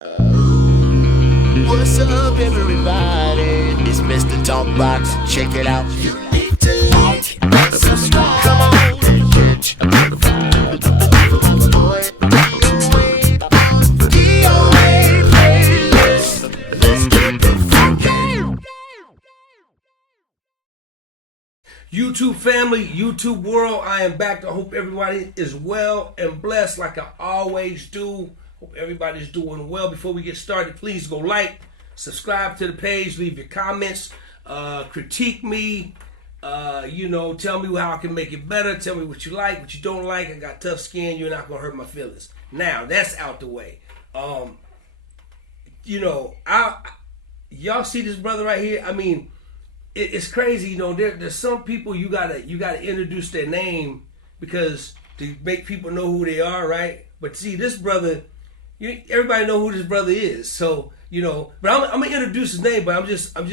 What's up, everybody? It's Mr. Talkbox. Check it out. You need to like and subscribe. Come on and catch a vibe. Boy, DOA playlist. Let's keep it funky. YouTube family, YouTube world, I am back. I hope everybody is well and blessed like I always do. Hope everybody's doing well. Before we get started, please go like, subscribe to the page, leave your comments, critique me, tell me how I can make it better. Tell me what you like, what you don't like. I got tough skin. You're not going to hurt my feelings. Now, that's out the way. Y'all see this brother right here? I mean, it's crazy. There's some people you gotta introduce their name because to make people know who they are, right? But see, this brother, everybody know who this brother is. So but I'm gonna introduce his name. But I'm just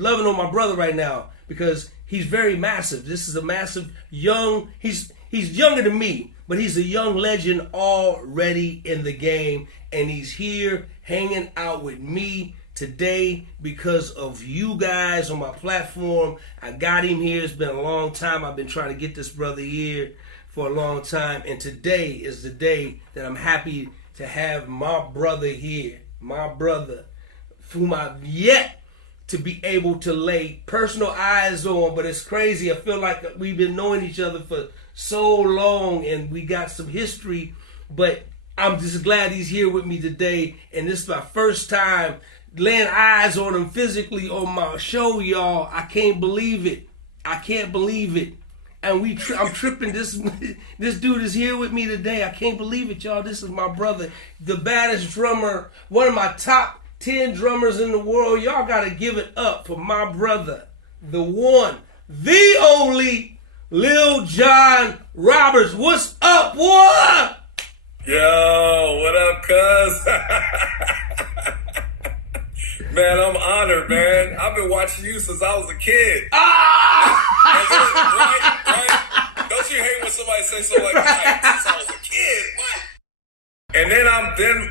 loving on my brother right now because he's very massive. This is a massive young. He's younger than me, but he's a young legend already in the game, and he's here hanging out with me today because of you guys on my platform. I got him here. It's been a long time. I've been trying to get this brother here for a long time, and today is the day that I'm happy to have my brother here. My brother, whom I've yet to be able to lay personal eyes on, but it's crazy. I feel like we've been knowing each other for so long, and we got some history, but I'm just glad he's here with me today, and this is my first time laying eyes on him physically on my show, y'all. I can't believe it. I can't believe it. And I'm tripping. This dude is here with me today. I can't believe it, y'all. This is my brother, the baddest drummer, one of my top 10 drummers in the world. Y'all gotta give it up for my brother, the one, the only, Lil John Roberts. What's up, boy? Yo, what up, cuz? Man, I'm honored, man. I've been watching you since I was a kid. Right? Don't you hate when somebody says something like that? Since I was a kid, what? And then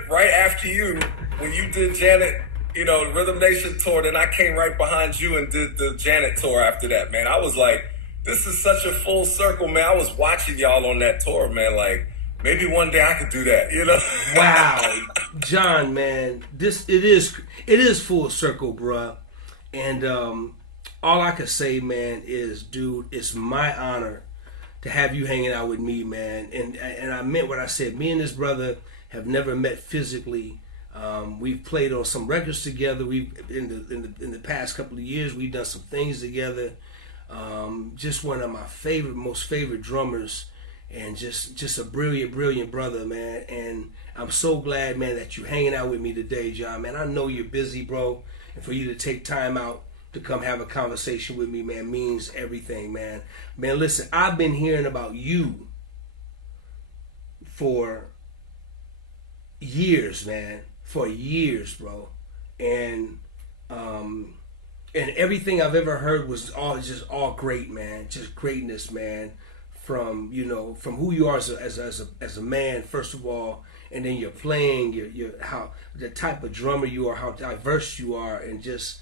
right after you, when you did Janet, the Rhythm Nation tour, then I came right behind you and did the Janet tour after that, man. I was like, this is such a full circle, man. I was watching y'all on that tour, man, like, maybe one day I could do that, Wow, John, man, it is full circle, bruh. And all I can say, man, is, dude, it's my honor to have you hanging out with me, man. And I meant what I said. Me and this brother have never met physically. We've played on some records together. We've in the past couple of years we've done some things together. Just one of my most favorite drummers. And just a brilliant brother, man. And I'm so glad, man, that you're hanging out with me today, John, man. I know you're busy, bro. And for you to take time out to come have a conversation with me, man, means everything, man. Man, listen, I've been hearing about you for years, man. For years, bro. And everything I've ever heard was all great, man. Just greatness, man. From who you are as a man, first of all, and then you're playing, your how the type of drummer you are, how diverse you are, and just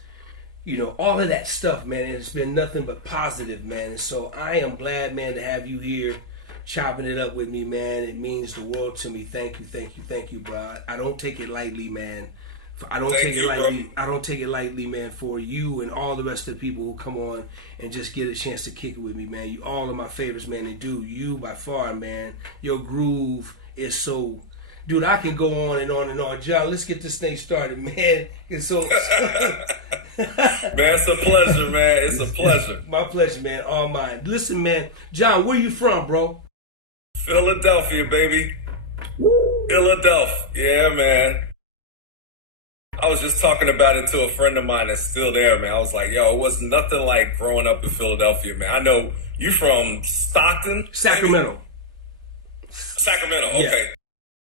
all of that stuff, man. And it's been nothing but positive, man. And so I am glad, man, to have you here, chopping it up with me, man. It means the world to me. Thank you, bro. I don't take it lightly, man. I don't take it lightly, man, for you and all the rest of the people who come on and just get a chance to kick it with me, man. You all are my favorites, man. And dude, you by far, man, your groove is so, dude, I can go on and on and on. John, let's get this thing started, man. It's so Man, it's a pleasure, man. It's a pleasure. My pleasure, man. All mine. Listen, man, John, where you from, bro? Philadelphia, baby. Woo. Philadelphia. Yeah, man. I was just talking about it to a friend of mine that's still there, man. I was like, yo, it was nothing like growing up in Philadelphia, man. I know you from Stockton? Sacramento. Maybe? Sacramento, okay. Yeah.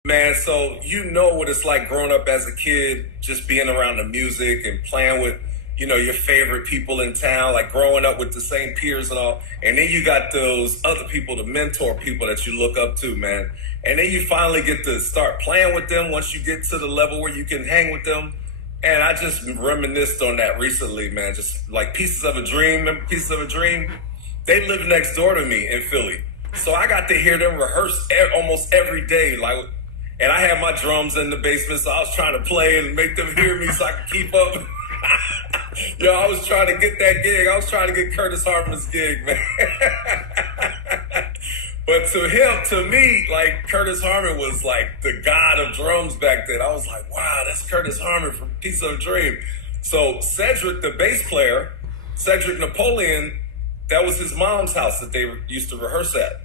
Man, so you know what it's like growing up as a kid, just being around the music and playing with, your favorite people in town, like growing up with the same peers and all. And then you got those other people, the mentor people that you look up to, man. And then you finally get to start playing with them once you get to the level where you can hang with them. And I just reminisced on that recently, man. Just like Pieces of a Dream. Remember Pieces of a Dream? They live next door to me in Philly. So I got to hear them rehearse almost every day. And I had my drums in the basement, so I was trying to play and make them hear me so I could keep up. I was trying to get that gig. I was trying to get Curtis Harmon's gig, man. But to me, like, Curtis Harmon was like the god of drums back then. I was like, wow, that's Curtis Harmon from Piece of a Dream. So Cedric, the bass player, Cedric Napoleon, that was his mom's house that they used to rehearse at.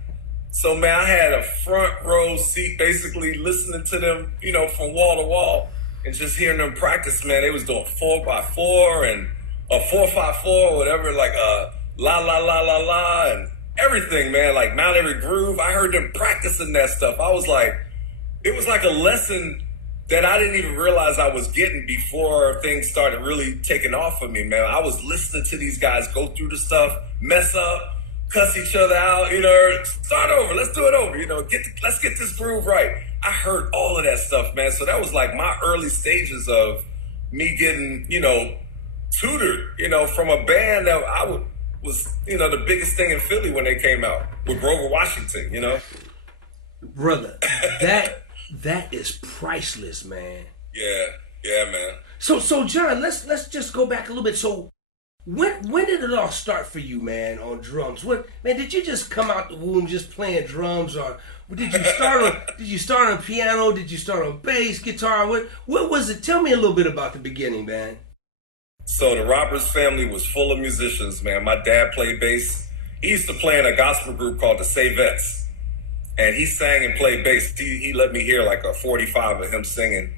So, man, I had a front row seat basically listening to them, from wall to wall and just hearing them practice, man. They was doing 4x4 and a 4-5-4, whatever, like la la la la la and everything, man, like Mount Every Groove. I heard them practicing that stuff. I was like, it was like a lesson that I didn't even realize I was getting before things started really taking off for me, man. I was listening to these guys go through the stuff, mess up, cuss each other out, start over, let's do it over, let's get this groove right. I heard all of that stuff, man. So that was like my early stages of me getting, tutored, from a band that was, the biggest thing in Philly when they came out with Grover Washington, Brother, that is priceless, man. Yeah, man. So John, let's just go back a little bit. So when did it all start for you, man, on drums? Did you just come out the womb just playing drums, or did you start on piano? Did you start on bass, guitar? What was it? Tell me a little bit about the beginning, man. So the Roberts family was full of musicians, man. My dad played bass. He used to play in a gospel group called the Savettes. And he sang and played bass. He let me hear like a 45 of him singing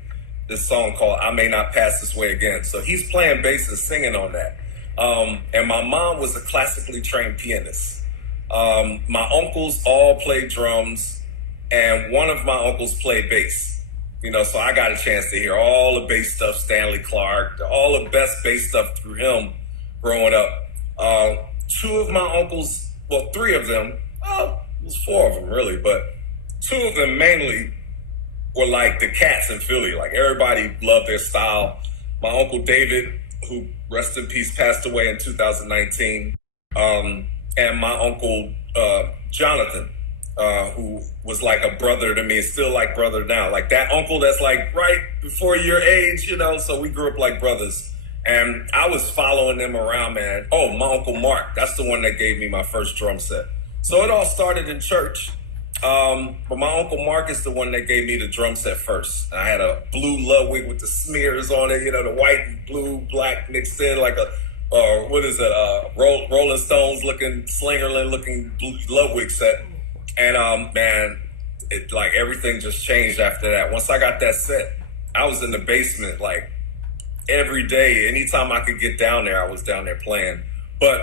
this song called I May Not Pass This Way Again. So he's playing bass and singing on that. And my mom was a classically trained pianist. My uncles all played drums, and one of my uncles played bass. So I got a chance to hear all the bass stuff, Stanley Clarke, all the best bass stuff through him growing up. Two of my uncles, well, three of them, it was four of them really, but two of them mainly were like the cats in Philly. Like everybody loved their style. My Uncle David, who rest in peace, passed away in 2019. And my Uncle Jonathan, who was like a brother to me, still like brother now. Like that uncle that's like right before your age, so we grew up like brothers. And I was following them around, man. Oh, my Uncle Mark, that's the one that gave me my first drum set. So it all started in church. But my Uncle Mark is the one that gave me the drum set first. I had a blue Ludwig with the smears on it, the white, blue, black mixed in like Rolling Stones looking, Slingerland looking Ludwig set. And man, it like everything just changed after that. Once I got that set, I was in the basement like every day. Anytime I could get down there, I was down there playing. But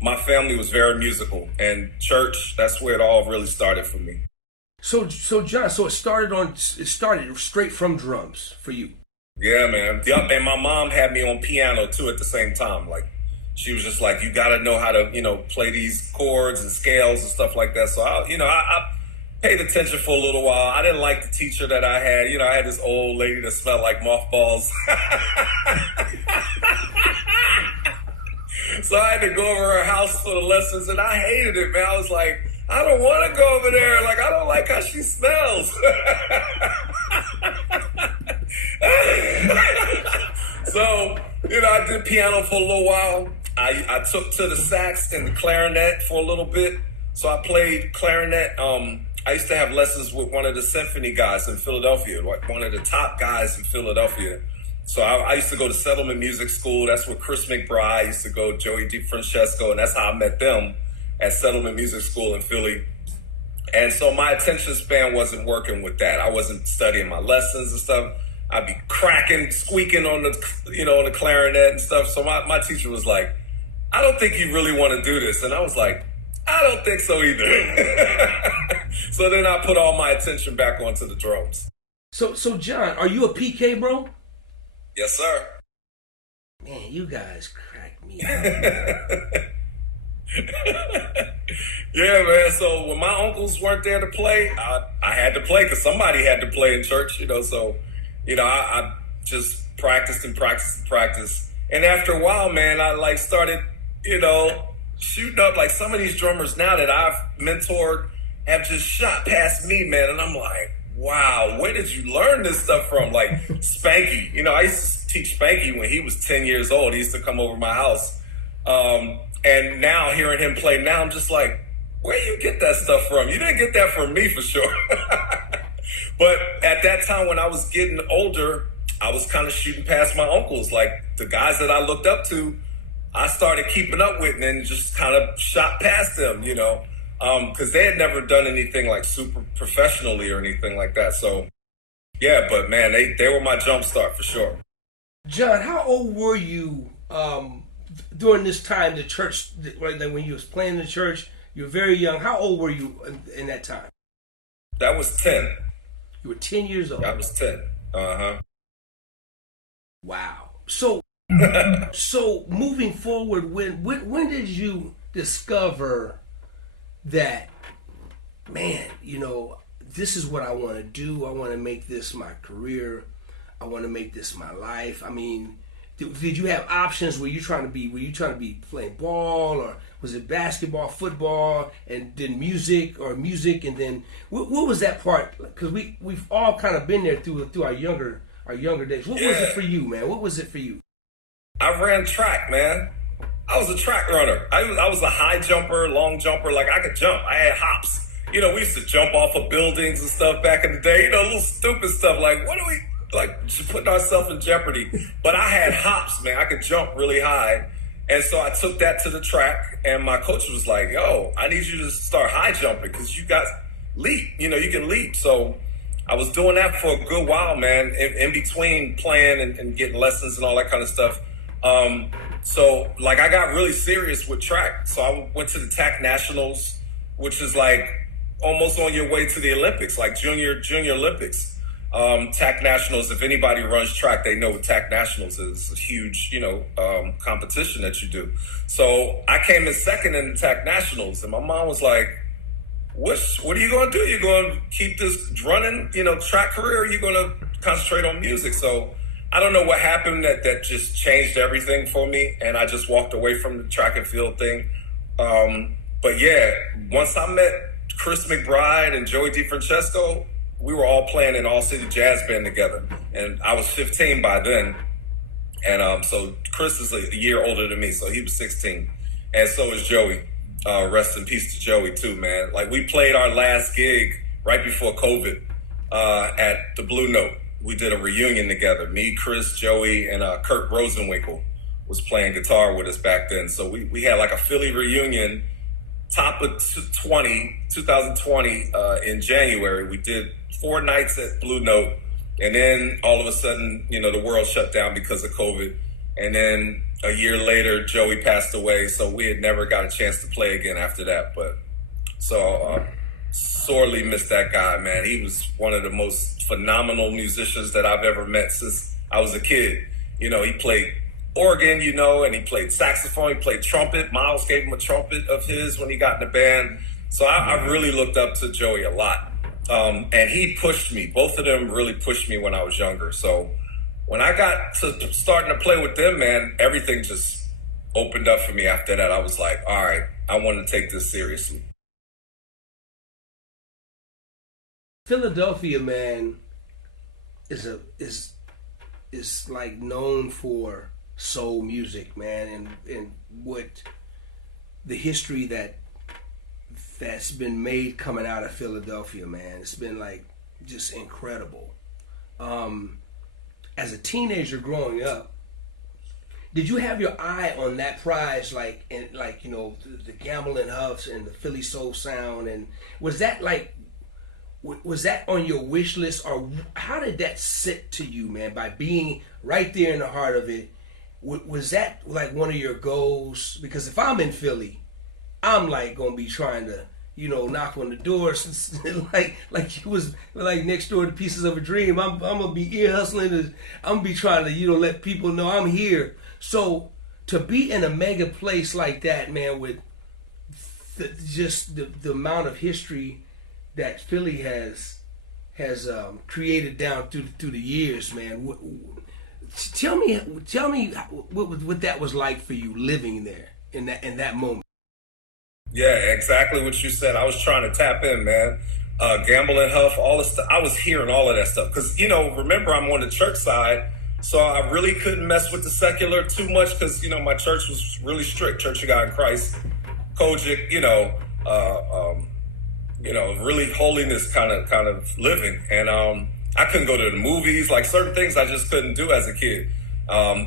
my family was very musical, and church, that's where it all really started for me. So John, it started straight from drums for you. Yeah, man. Yup, and my mom had me on piano too at the same time. Like she was just like, you got to know how to, play these chords and scales and stuff like that. So I paid attention for a little while. I didn't like the teacher that I had. I had this old lady that smelled like mothballs. So I had to go over her house for the lessons, and I hated it, man. I was like, I don't want to go over there. Like, I don't like how she smells. So, I did piano for a little while. I took to the sax and the clarinet for a little bit. So I played clarinet. I used to have lessons with one of the symphony guys in Philadelphia, like one of the top guys in Philadelphia. So I used to go to Settlement Music School. That's where Chris McBride used to go, Joey DeFrancesco, and that's how I met them at Settlement Music School in Philly. And so my attention span wasn't working with that. I wasn't studying my lessons and stuff. I'd be cracking, squeaking on the, on the clarinet and stuff. So my teacher was like, I don't think you really want to do this. And I was like, I don't think so either. So then I put all my attention back onto the drums. So John, are you a PK, bro? Yes, sir. Man, you guys crack me up. Yeah, man. So when my uncles weren't there to play, I had to play because somebody had to play in church, So, I just practiced and practiced and practiced. And after a while, man, I like started, shooting up. Like some of these drummers now that I've mentored have just shot past me, man. And I'm like, wow, where did you learn this stuff from? Like Spanky, I used to teach Spanky when he was 10 years old. He used to come over to my house. And now hearing him play now, I'm just like, where you get that stuff from? You didn't get that from me for sure. But at that time when I was getting older, I was kind of shooting past my uncles. Like the guys that I looked up to, I started keeping up with and then just kind of shot past them, because they had never done anything like super professionally or anything like that. So, yeah, but man, they were my jump start for sure. John, how old were you during this time, the church, like when you was playing in the church? You were very young. How old were you in that time? That was 10. You were 10 years old. That was 10. Uh-huh. Wow. So, so moving forward, when did you discover that, man, this is what I want to do. I want to make this my career. I want to make this my life. I mean, did you have options? Were you trying to be playing ball, or was it basketball, football, and then music, and then what was that part? Because we've all kind of been there through our younger days. What was it for you, man? What was it for you? I ran track, man. I was a track runner. I was a high jumper, long jumper. Like I could jump. I had hops. We used to jump off of buildings and stuff back in the day. Little stupid stuff. Like what are we? Like putting ourselves in jeopardy. But I had hops, man. I could jump really high. And so I took that to the track, and my coach was like, yo, I need you to start high jumping because you got leap. You can leap. So I was doing that for a good while, man, in between playing and getting lessons and all that kind of stuff. So like I got really serious with track. So I went to the TAC Nationals, which is like almost on your way to the Olympics, like junior Olympics. TAC Nationals, if anybody runs track, they know what TAC Nationals is. It's a huge, competition that you do. So I came in second in the TAC Nationals, and my mom was like, what are you going to do? You're going to keep this running, track career, or are you going to concentrate on music? So I don't know what happened that just changed everything for me, and I just walked away from the track and field thing. But yeah, once I met Chris McBride and Joey DeFrancesco, we were all playing in All City Jazz Band together, and I was 15 by then. And so Chris is a year older than me, so he was 16, and so is Joey. Rest in peace to Joey too, man. Like we played our last gig right before COVID at the Blue Note. We did a reunion together. Me, Chris, Joey, and Kurt Rosenwinkel was playing guitar with us back then. So we had like a Philly reunion, top of 2020 in January. We did 4 nights at Blue Note, and then all of a sudden, the world shut down because of COVID. And then a year later, Joey passed away, so we had never got a chance to play again after that. But so sorely missed that guy, man. He was one of the most phenomenal musicians that I've ever met since I was a kid. He played organ, and he played saxophone, he played trumpet. Miles gave him a trumpet of his when he got in the band. So I really looked up to Joey a lot. And he pushed me. Both of them really pushed me when I was younger. So when I got to starting to play with them, man, everything just opened up for me after that. I was like, all right, I want to take this seriously. Philadelphia, man, is like known for soul music, man, and what the history that's been made coming out of Philadelphia, man. It's been like just incredible. As a teenager growing up, did you have your eye on that prize, the Gamble and Huffs and the Philly Soul Sound, and was that on your wish list, or how did that sit to you, man, by being right there in the heart of it? Was that like one of your goals? Because if I'm in Philly, I'm like gonna be trying to, knock on the doors, like you was like next door to Pieces of a Dream. I'm gonna be ear hustling. I'm gonna be trying to let people know I'm here. So to be in a mega place like that, man, with the amount of history that Philly has created down through the years, man. Tell me what that was like for you living there in that moment. Yeah, exactly what you said. I was trying to tap in, man. Gamble and Huff, all this stuff. I was hearing all of that stuff because remember I'm on the church side, so I really couldn't mess with the secular too much because my church was really strict. Church of God in Christ, Kojic, really holiness kind of living, and I couldn't go to the movies, like certain things I just couldn't do as a kid.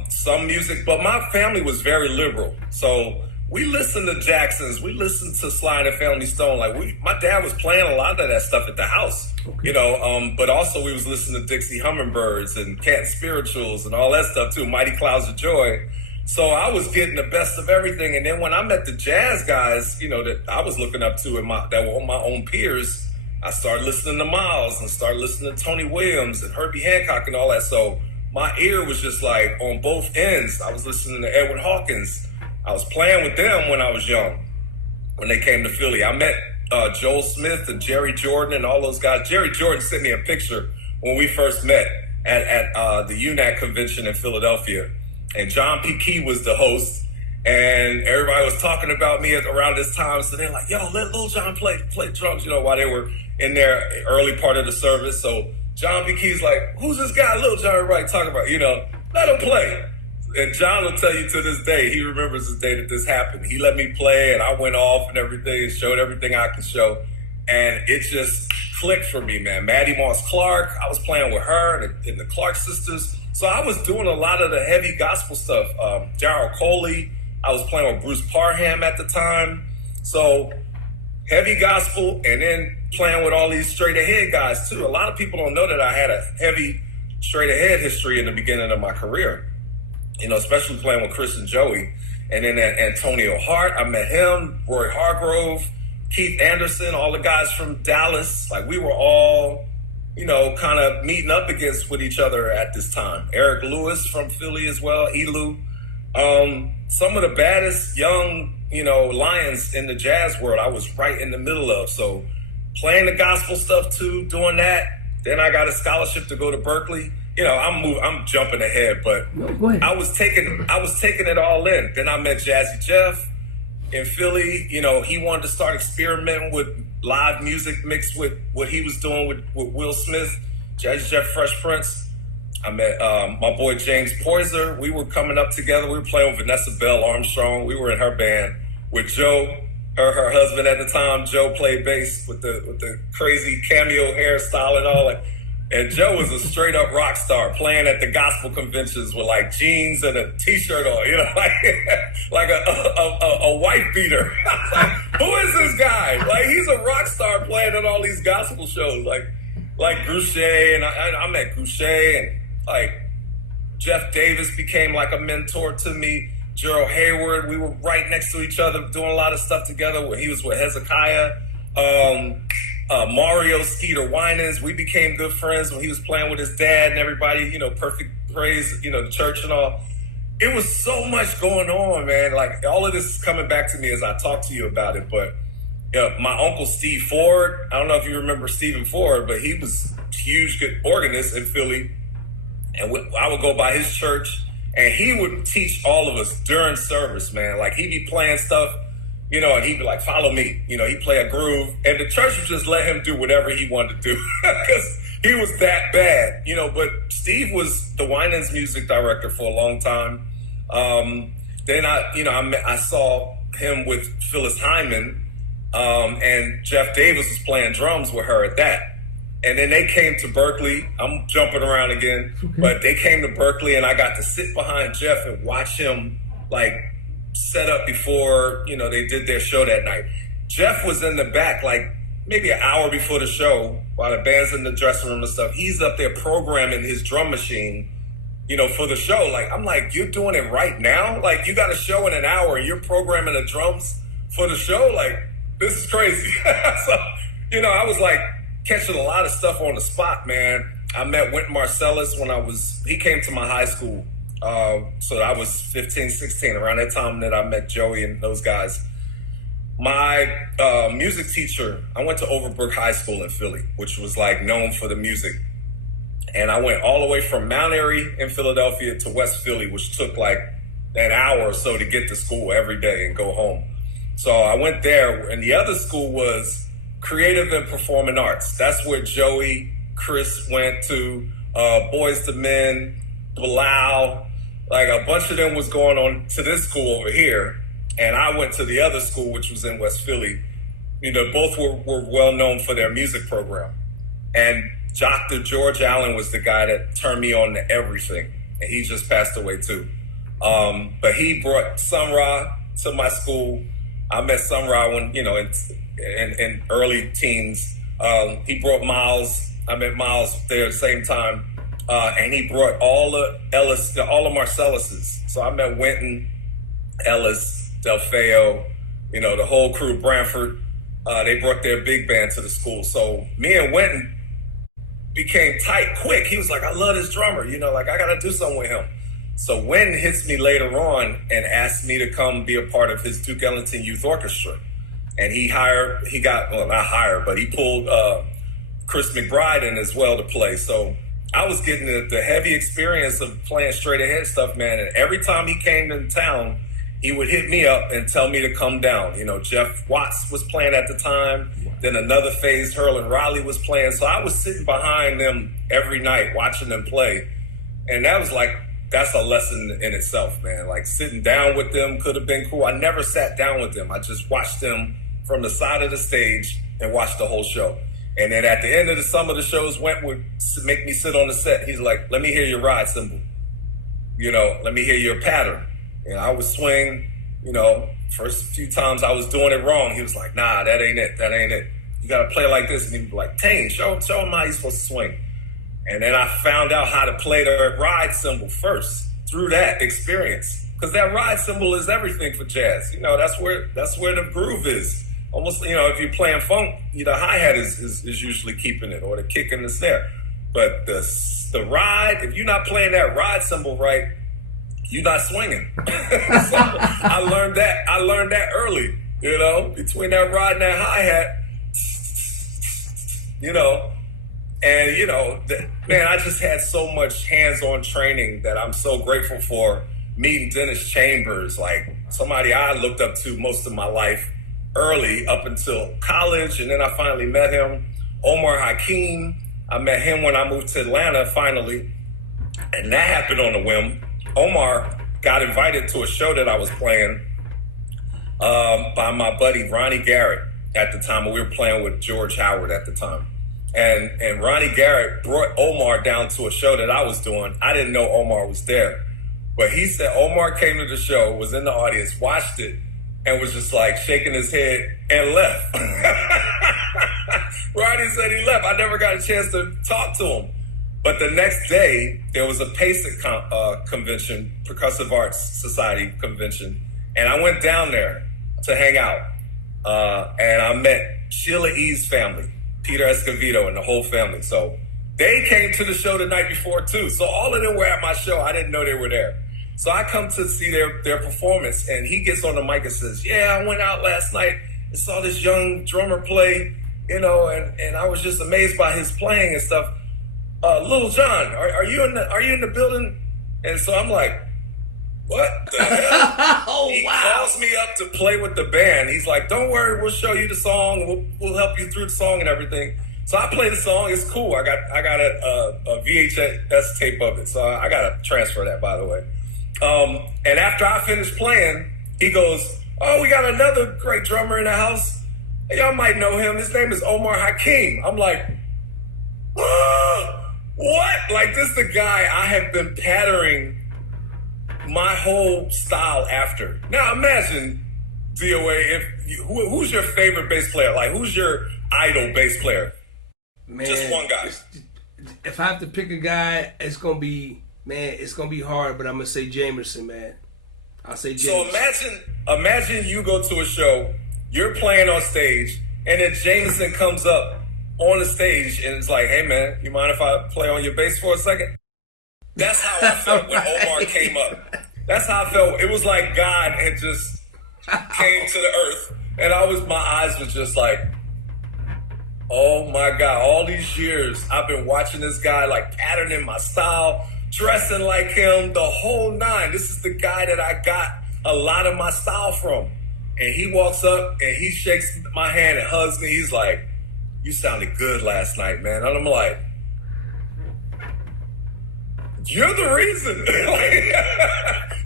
Some music, but my family was very liberal, so we listened to Jacksons, we listened to Sly and the Family Stone. My dad was playing a lot of that stuff at the house, but also we was listening to Dixie Hummingbirds and Cat Spirituals and all that stuff too, Mighty Clouds of Joy. So I was getting the best of everything. And then when I met the jazz guys, that I was looking up to that were my own peers, I started listening to Miles and started listening to Tony Williams and Herbie Hancock and all that. So my ear was just like on both ends. I was listening to Edwin Hawkins. I was playing with them when I was young, when they came to Philly. I met Joel Smith and Jerry Jordan and all those guys. Jerry Jordan sent me a picture when we first met at the UNAC convention in Philadelphia. And John P. Key was the host. And everybody was talking about me around this time. So they're like, yo, let Lil John play drums, while they were in their early part of the service. So John P. Key's like, who's this guy Lil John Roberts talking about? Let him play. And John will tell you to this day, he remembers the day that this happened. He let me play and I went off and everything and showed everything I could show. And it just clicked for me, man. Maddie Moss Clark, I was playing with her and the Clark sisters. So I was doing a lot of the heavy gospel stuff. Jarrell Coley, I was playing with Bruce Parham at the time. So heavy gospel and then playing with all these straight ahead guys too. A lot of people don't know that I had a heavy straight ahead history in the beginning of my career. Especially playing with Chris and Joey. And then Antonio Hart, I met him, Roy Hargrove, Keith Anderson, all the guys from Dallas. We were all, kind of meeting up against with each other at this time. Eric Lewis from Philly as well, Elu. Some of the baddest young, lions in the jazz world, I was right in the middle of. So playing the gospel stuff too, doing that. Then I got a scholarship to go to Berkeley. I'm jumping ahead, but no, go ahead. I was taking it all in. Then I met Jazzy Jeff in Philly. He wanted to start experimenting with live music mixed with what he was doing with Will Smith, Jazzy Jeff, Fresh Prince. I met my boy James Poyser. We were coming up together. We were playing with Vanessa Bell Armstrong. We were in her band with Joe, her husband at the time. Joe played bass with the crazy cameo hairstyle and all that. And Joe was a straight up rock star playing at the gospel conventions with jeans and a t-shirt on, like a white beater. Who is this guy? He's a rock star playing at all these gospel shows, like Grouchet, and I met Grouchet, and Jeff Davis became like a mentor to me. Gerald Hayward, we were right next to each other doing a lot of stuff together. He was with Hezekiah. Mario Skeeter Winans, we became good friends when he was playing with his dad and everybody, Perfect Praise, the church and all. It was so much going on, man. All of this is coming back to me as I talk to you about it. But my uncle Steve Ford, I don't know if you remember Stephen Ford, but he was a huge good organist in Philly. And I would go by his church and he would teach all of us during service, man. He'd be playing stuff, and he'd be like, follow me. He'd play a groove. And the church would just let him do whatever he wanted to do because he was that bad, But Steve was the Winans music director for a long time. Then I saw him with Phyllis Hyman, and Jeff Davis was playing drums with her at that. And then they came to Berkeley. I'm jumping around again, but they came to Berkeley and I got to sit behind Jeff and watch him set up before, they did their show that night. Jeff was in the back, maybe an hour before the show while the band's in the dressing room and stuff. He's up there programming his drum machine, for the show. I'm like, you're doing it right now? You got a show in an hour and you're programming the drums for the show? this is crazy. So, I was like catching a lot of stuff on the spot, man. I met Wynton Marsalis he came to my high school. So I was 15, 16, around that time that I met Joey and those guys. My music teacher, I went to Overbrook High School in Philly, which was like known for the music. And I went all the way from Mount Airy in Philadelphia to West Philly, which took like an hour or so to get to school every day and go home. So I went there, and the other school was Creative and Performing Arts. That's where Joey, Chris went to, Boys to Men, Bilal, like a bunch of them was going on to this school over here. And I went to the other school, which was in West Philly. Both were well known for their music program. And Dr. George Allen was the guy that turned me on to everything. And he just passed away too. But he brought Sun Ra to my school. I met Sun Ra when, in early teens. He brought Miles. I met Miles there at the same time. And he brought all of Marcellus's. So I met Wynton, Ellis, Delfeo, the whole crew, Branford. They brought their big band to the school. So me and Wynton became tight quick. He was like, I love this drummer, I got to do something with him. So Wynton hits me later on and asked me to come be a part of his Duke Ellington Youth Orchestra. And he pulled Chris McBride in as well to play. So I was getting the heavy experience of playing straight ahead stuff, man. And every time he came to town, he would hit me up and tell me to come down. Jeff Watts was playing at the time. Then another phase, Herlin Riley was playing. So I was sitting behind them every night watching them play. And that's a lesson in itself, man. Like sitting down with them could have been cool. I never sat down with them. I just watched them from the side of the stage and watched the whole show. And then at the end of some of the shows, Went would make me sit on the set. He's like, let me hear your ride cymbal. Let me hear your pattern. And I would swing, first few times I was doing it wrong. He was like, nah, that ain't it. You got to play like this. And he'd be like, Tane, show him how you're supposed to swing. And then I found out how to play the ride cymbal first through that experience. Because that ride cymbal is everything for jazz. That's where the groove is. Almost, if you're playing funk, the hi-hat is usually keeping it, or the kick and the snare. But the ride, if you're not playing that ride cymbal right, you're not swinging. So I learned that early, between that ride and that hi-hat, and, man, I just had so much hands-on training that I'm so grateful for. Meeting Dennis Chambers, like somebody I looked up to most of my life early up until college. And then I finally met him. Omar Hakeem, I met him when I moved to Atlanta finally. And that happened on a whim. Omar got invited to a show that I was playing by my buddy Ronnie Garrett at the time. We were playing with George Howard at the time. And Ronnie Garrett brought Omar down to a show that I was doing. I didn't know Omar was there. But he said Omar came to the show, was in the audience, watched it, and was just like shaking his head and left. Ronnie said he left. I never got a chance to talk to him. But the next day, there was a PASIC convention, Percussive Arts Society convention, and I went down there to hang out. And I met Sheila E.'s family, Peter Escovedo and the whole family. So they came to the show the night before too. So all of them were at my show. I didn't know they were there. So I come to see their performance, and he gets on the mic and says, yeah, I went out last night and saw this young drummer play, and I was just amazed by his playing and stuff. Lil John, are you in the building? And so I'm like, what the hell? He calls me up to play with the band. He's like, don't worry, we'll show you the song. We'll help you through the song and everything. So I play the song. It's cool. I got a VHS tape of it. So I got to transfer that, by the way. And after I finished playing, he goes, oh, we got another great drummer in the house. Hey, y'all might know him. His name is Omar Hakeem. I'm like, what? Like, this is the guy I have been patterning my whole style after. Now imagine, DOA, who's your favorite bass player? Like, who's your idol bass player? Man, just one guy. If I have to pick a guy, it's gonna be hard, but I'm gonna say Jamerson, man. I'll say Jamerson. So imagine you go to a show You're playing on stage, and then Jameson comes up on the stage and it's like, hey man, you mind if I play on your bass for a second? That's how I felt when Omar came up. That's how I felt. It was like God had just came to the earth, and my eyes was just like, oh my God, all these years I've been watching this guy, like patterning my style, dressing like him, the whole nine. This is the guy that I got a lot of my style from. And he walks up and he shakes my hand and hugs me. He's like, you sounded good last night, man. And I'm like, you're the reason.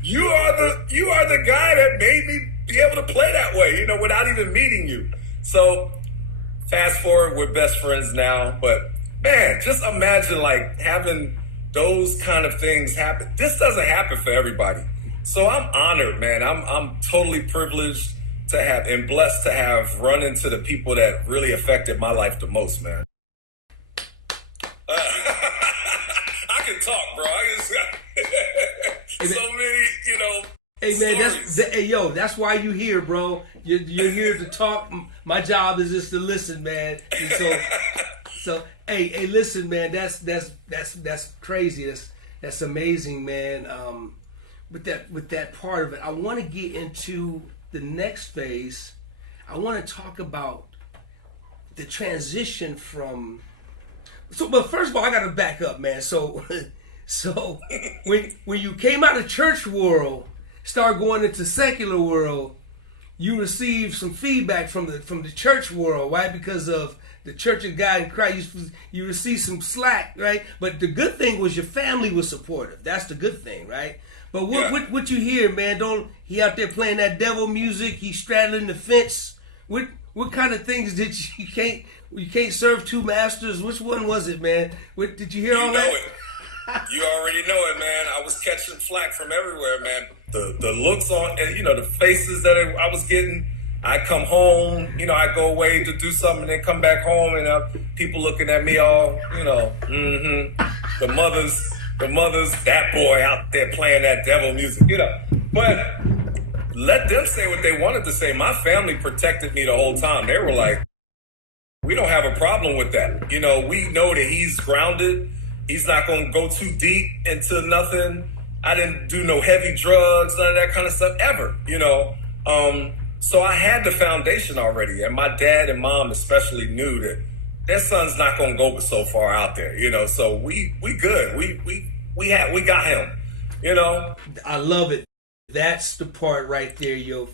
You are the guy that made me be able to play that way, you know, without even meeting you. So fast forward, we're best friends now. But man, just imagine like having those kind of things happen. This doesn't happen for everybody. So I'm honored, man. I'm totally privileged to have and blessed to have run into the people that really affected my life the most, man. I can talk, bro. So many, you know. Hey man, stories. that's why you here, bro. You're here to talk. My job is just to listen, man. And so hey, listen, man. That's crazy. That's amazing, man. With that part of it, I want to get into the next phase. I want to talk about the transition from. But first of all, I got to back up, man. So when you came out of church world, start going into secular world, you received some feedback from the church world, right? Because of the Church of God in Christ, you received some slack, right? But the good thing was your family was supportive. That's the good thing, right? But what you hear, man? He out there playing that devil music? He's straddling the fence. What kind of things did you can't serve two masters? Which one was it, man? What did you hear all that? You already know it, man. I was catching flack from everywhere, man. The looks on, you know, the faces that I was getting. I come home, you know, I go away to do something and then come back home and people looking at me all, you know, the mothers, that boy out there playing that devil music, you know. But let them say what they wanted to say. My family protected me the whole time. They were like, we don't have a problem with that. You know, we know that he's grounded. He's not going to go too deep into nothing. I didn't do no heavy drugs, none of that kind of stuff ever, you know. So I had the foundation already. And my dad and mom especially knew that their son's not going to go so far out there, you know. So we good. We got him, you know. I love it. That's the part right there. Your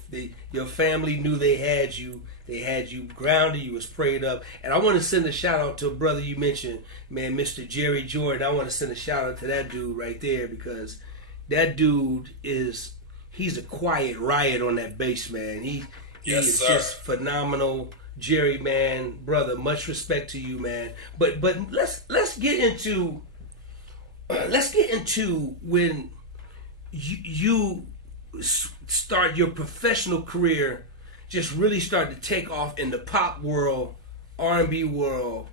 family knew they had you. They had you grounded. You was prayed up. And I want to send a shout out to a brother you mentioned, man, Mr. Jerry Jordan. I want to send a shout out to that dude right there because that dude he's a quiet riot on that bass, man. He is just phenomenal. Jerry, man, brother, much respect to you, man. But let's get into when you start your professional career, just really start to take off in the pop world, R&B world,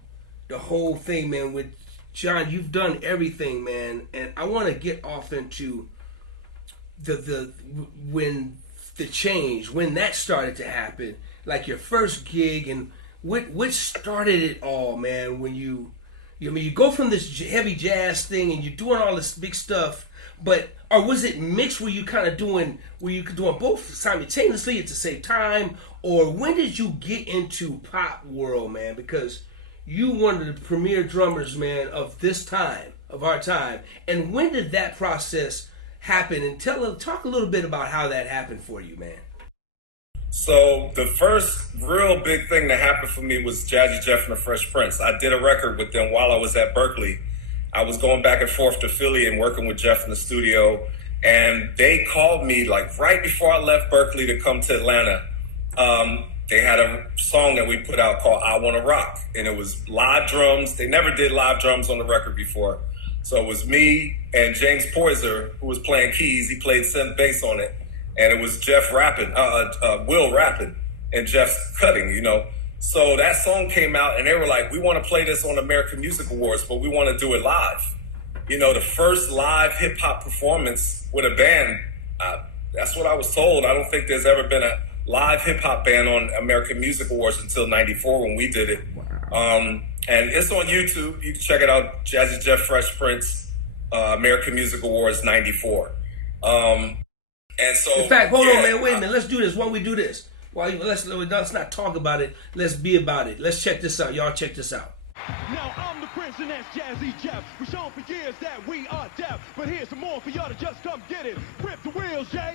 the whole thing, man. With John, you've done everything, man, and I want to get off into when that started to happen, like your first gig, and what started it all, man. When you go from this heavy jazz thing and you're doing all this big stuff, or was it mixed? Were you doing both simultaneously at the same time, or when did you get into pop world, man? Because you one of the premier drummers, man, of our time, and when did that process happen? And talk a little bit about how that happened for you, man. So the first real big thing that happened for me was Jazzy Jeff and the Fresh Prince. I did a record with them while I was at Berkeley. I was going back and forth to Philly and working with Jeff in the studio, and they called me like right before I left Berkeley to come to Atlanta. They had a song that we put out called I Wanna Rock, and it was live drums. They never did live drums on the record before. So it was me and James Poyser, who was playing keys. He played synth bass on it. And it was Jeff rapping, Will rapping, and Jeff's cutting, you know. So that song came out, and they were like, we want to play this on American Music Awards, but we want to do it live. You know, the first live hip-hop performance with a band, that's what I was told. I don't think there's ever been a live hip hop band on American Music Awards until '94 when we did it. And it's on YouTube. You can check it out. Jazzy Jeff Fresh Prince, American Music Awards '94. And so, in fact, hold on, man. Wait a minute. Let's do this. Why don't we do this? Let's not talk about it. Let's be about it. Let's check this out. Y'all check this out. Now I'm the Prince and that's Jazzy Jeff. We shown for years that we are deaf, but here's some more for y'all to just come get it. Rip the wheels, Jay.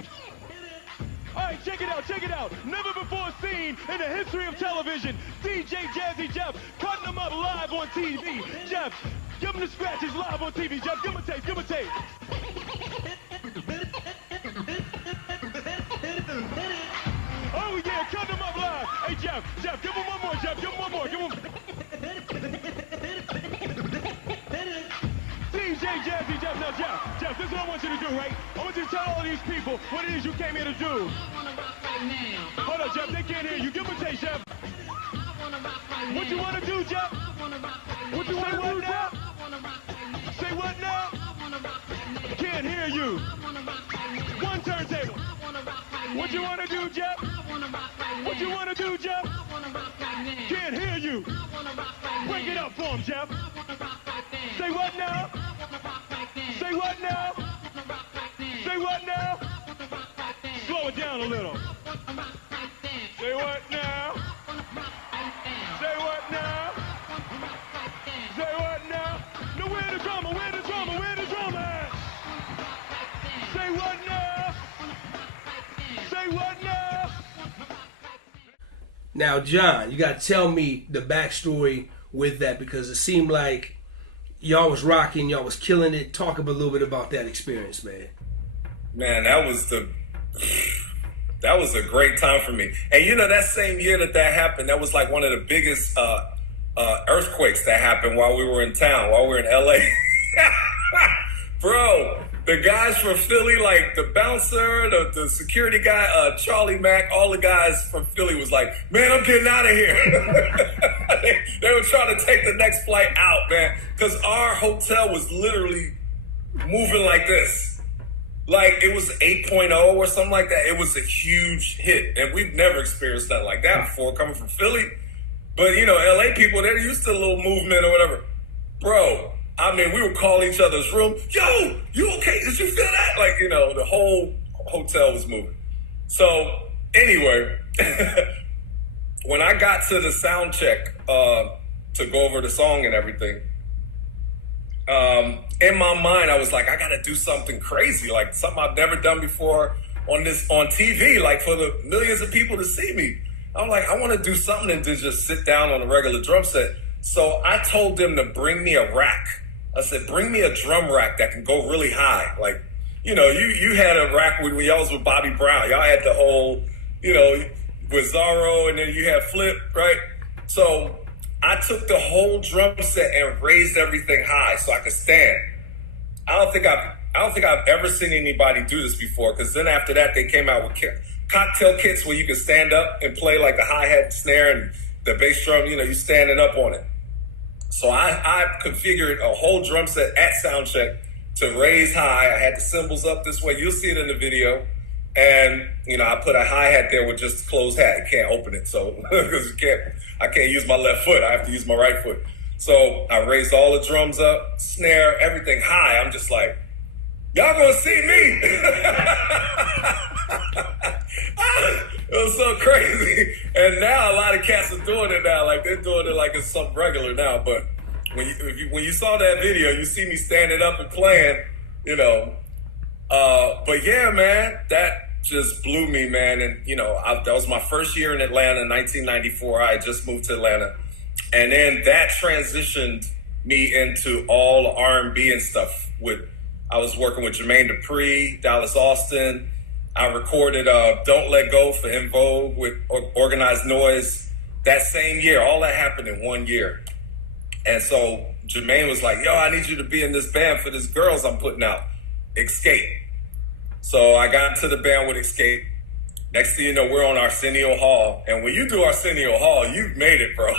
All right, check it out, check it out. Never before seen in the history of television. DJ Jazzy Jeff cutting them up live on TV. Jeff, give him the scratches live on TV. Jeff, give him a tape, give him a tape. Oh yeah, cut them up live. Hey Jeff, give him one more, Jeff, give him one more, give him. DJ Jazzy Jeff, now Jeff, this is what I want you to do, right? I want you to tell all these people what it is you came here to do. I wanna rock right now. Hold up, Jeff, they can't hear you. Give them a taste, Jeff. I wanna rock right now. What you wanna do, Jeff? I wanna rock right now. What you wanna do, Jeff? I wanna rock right now. Say what now? I wanna rock right now. Can't hear you. I wanna rock right now. One turntable. I wanna rock right now. What you wanna do, Jeff? I wanna rock right now. What you wanna do, Jeff? I wanna rock right now. Can't hear you. I wanna rock right now. Break it up for him, Jeff. I wanna rock right now. Say what now? I wanna rock right now. Say what now? I wanna rock right now. Say what now? I wanna rock right now. Slow it down a little. I wanna rock right now. Say what now? I wanna rock right now. Say what now? I wanna rock right now. Say what now? No, where the drama? Where the drama? Where the drama at? Say what now? Say what now? Now, John, you got to tell me the backstory with that, because it seemed like y'all was rocking, y'all was killing it. Talk a little bit about that experience, man. Man, that was a great time for me. And you know, that same year that happened, that was like one of the biggest earthquakes that happened while we were in town, while we were in LA. Bro, the guys from Philly, like the bouncer, the security guy, Charlie Mack, all the guys from Philly was like, man, I'm getting out of here. they were trying to take the next flight out, man, because our hotel was literally moving like this. Like it was 8.0 or something like that. It was a huge hit, and we've never experienced nothing like that before coming from Philly. But you know, LA people, they're used to a little movement or whatever. Bro, I mean, we would call each other's room. Yo, you okay? Did you feel that? Like, you know, the whole hotel was moving. So anyway, when I got to the sound check to go over the song and everything, in my mind, I was like, I gotta do something crazy, like something I've never done before on TV, like for the millions of people to see me. I'm like, I want to do something and to just sit down on a regular drum set. So I told them to bring me a rack. I said, bring me a drum rack that can go really high. Like, you know, you had a rack when y'all was with Bobby Brown. Y'all had the whole, you know, with Zorro, and then you had Flip, right? So I took the whole drum set and raised everything high so I could stand. I don't think I've ever seen anybody do this before, because then after that they came out with cocktail kits where you can stand up and play like the hi-hat, snare, and the bass drum. You know, you standing up on it. So I configured a whole drum set at soundcheck to raise high. I had the cymbals up this way. You'll see it in the video. And, you know, I put a hi-hat there with just a closed hat. You can't open it, so because I can't use my left foot. I have to use my right foot. So I raised all the drums up, snare, everything high. I'm just like, y'all gonna see me. It was so crazy. And now a lot of cats are doing it now. Like, they're doing it like it's something regular now. But when you saw that video, you see me standing up and playing, you know. But yeah, man, that just blew me, man. And, you know, that was my first year in Atlanta in 1994. I had just moved to Atlanta. And then that transitioned me into all R&B and stuff. I was working with Jermaine Dupri, Dallas Austin. I recorded Don't Let Go for En Vogue with Organized Noise that same year. All that happened in 1 year. And so Jermaine was like, yo, I need you to be in this band for this girls I'm putting out, Escape. So I got into the band with Escape. Next thing you know, we're on Arsenio Hall. And when you do Arsenio Hall, you've made it, bro.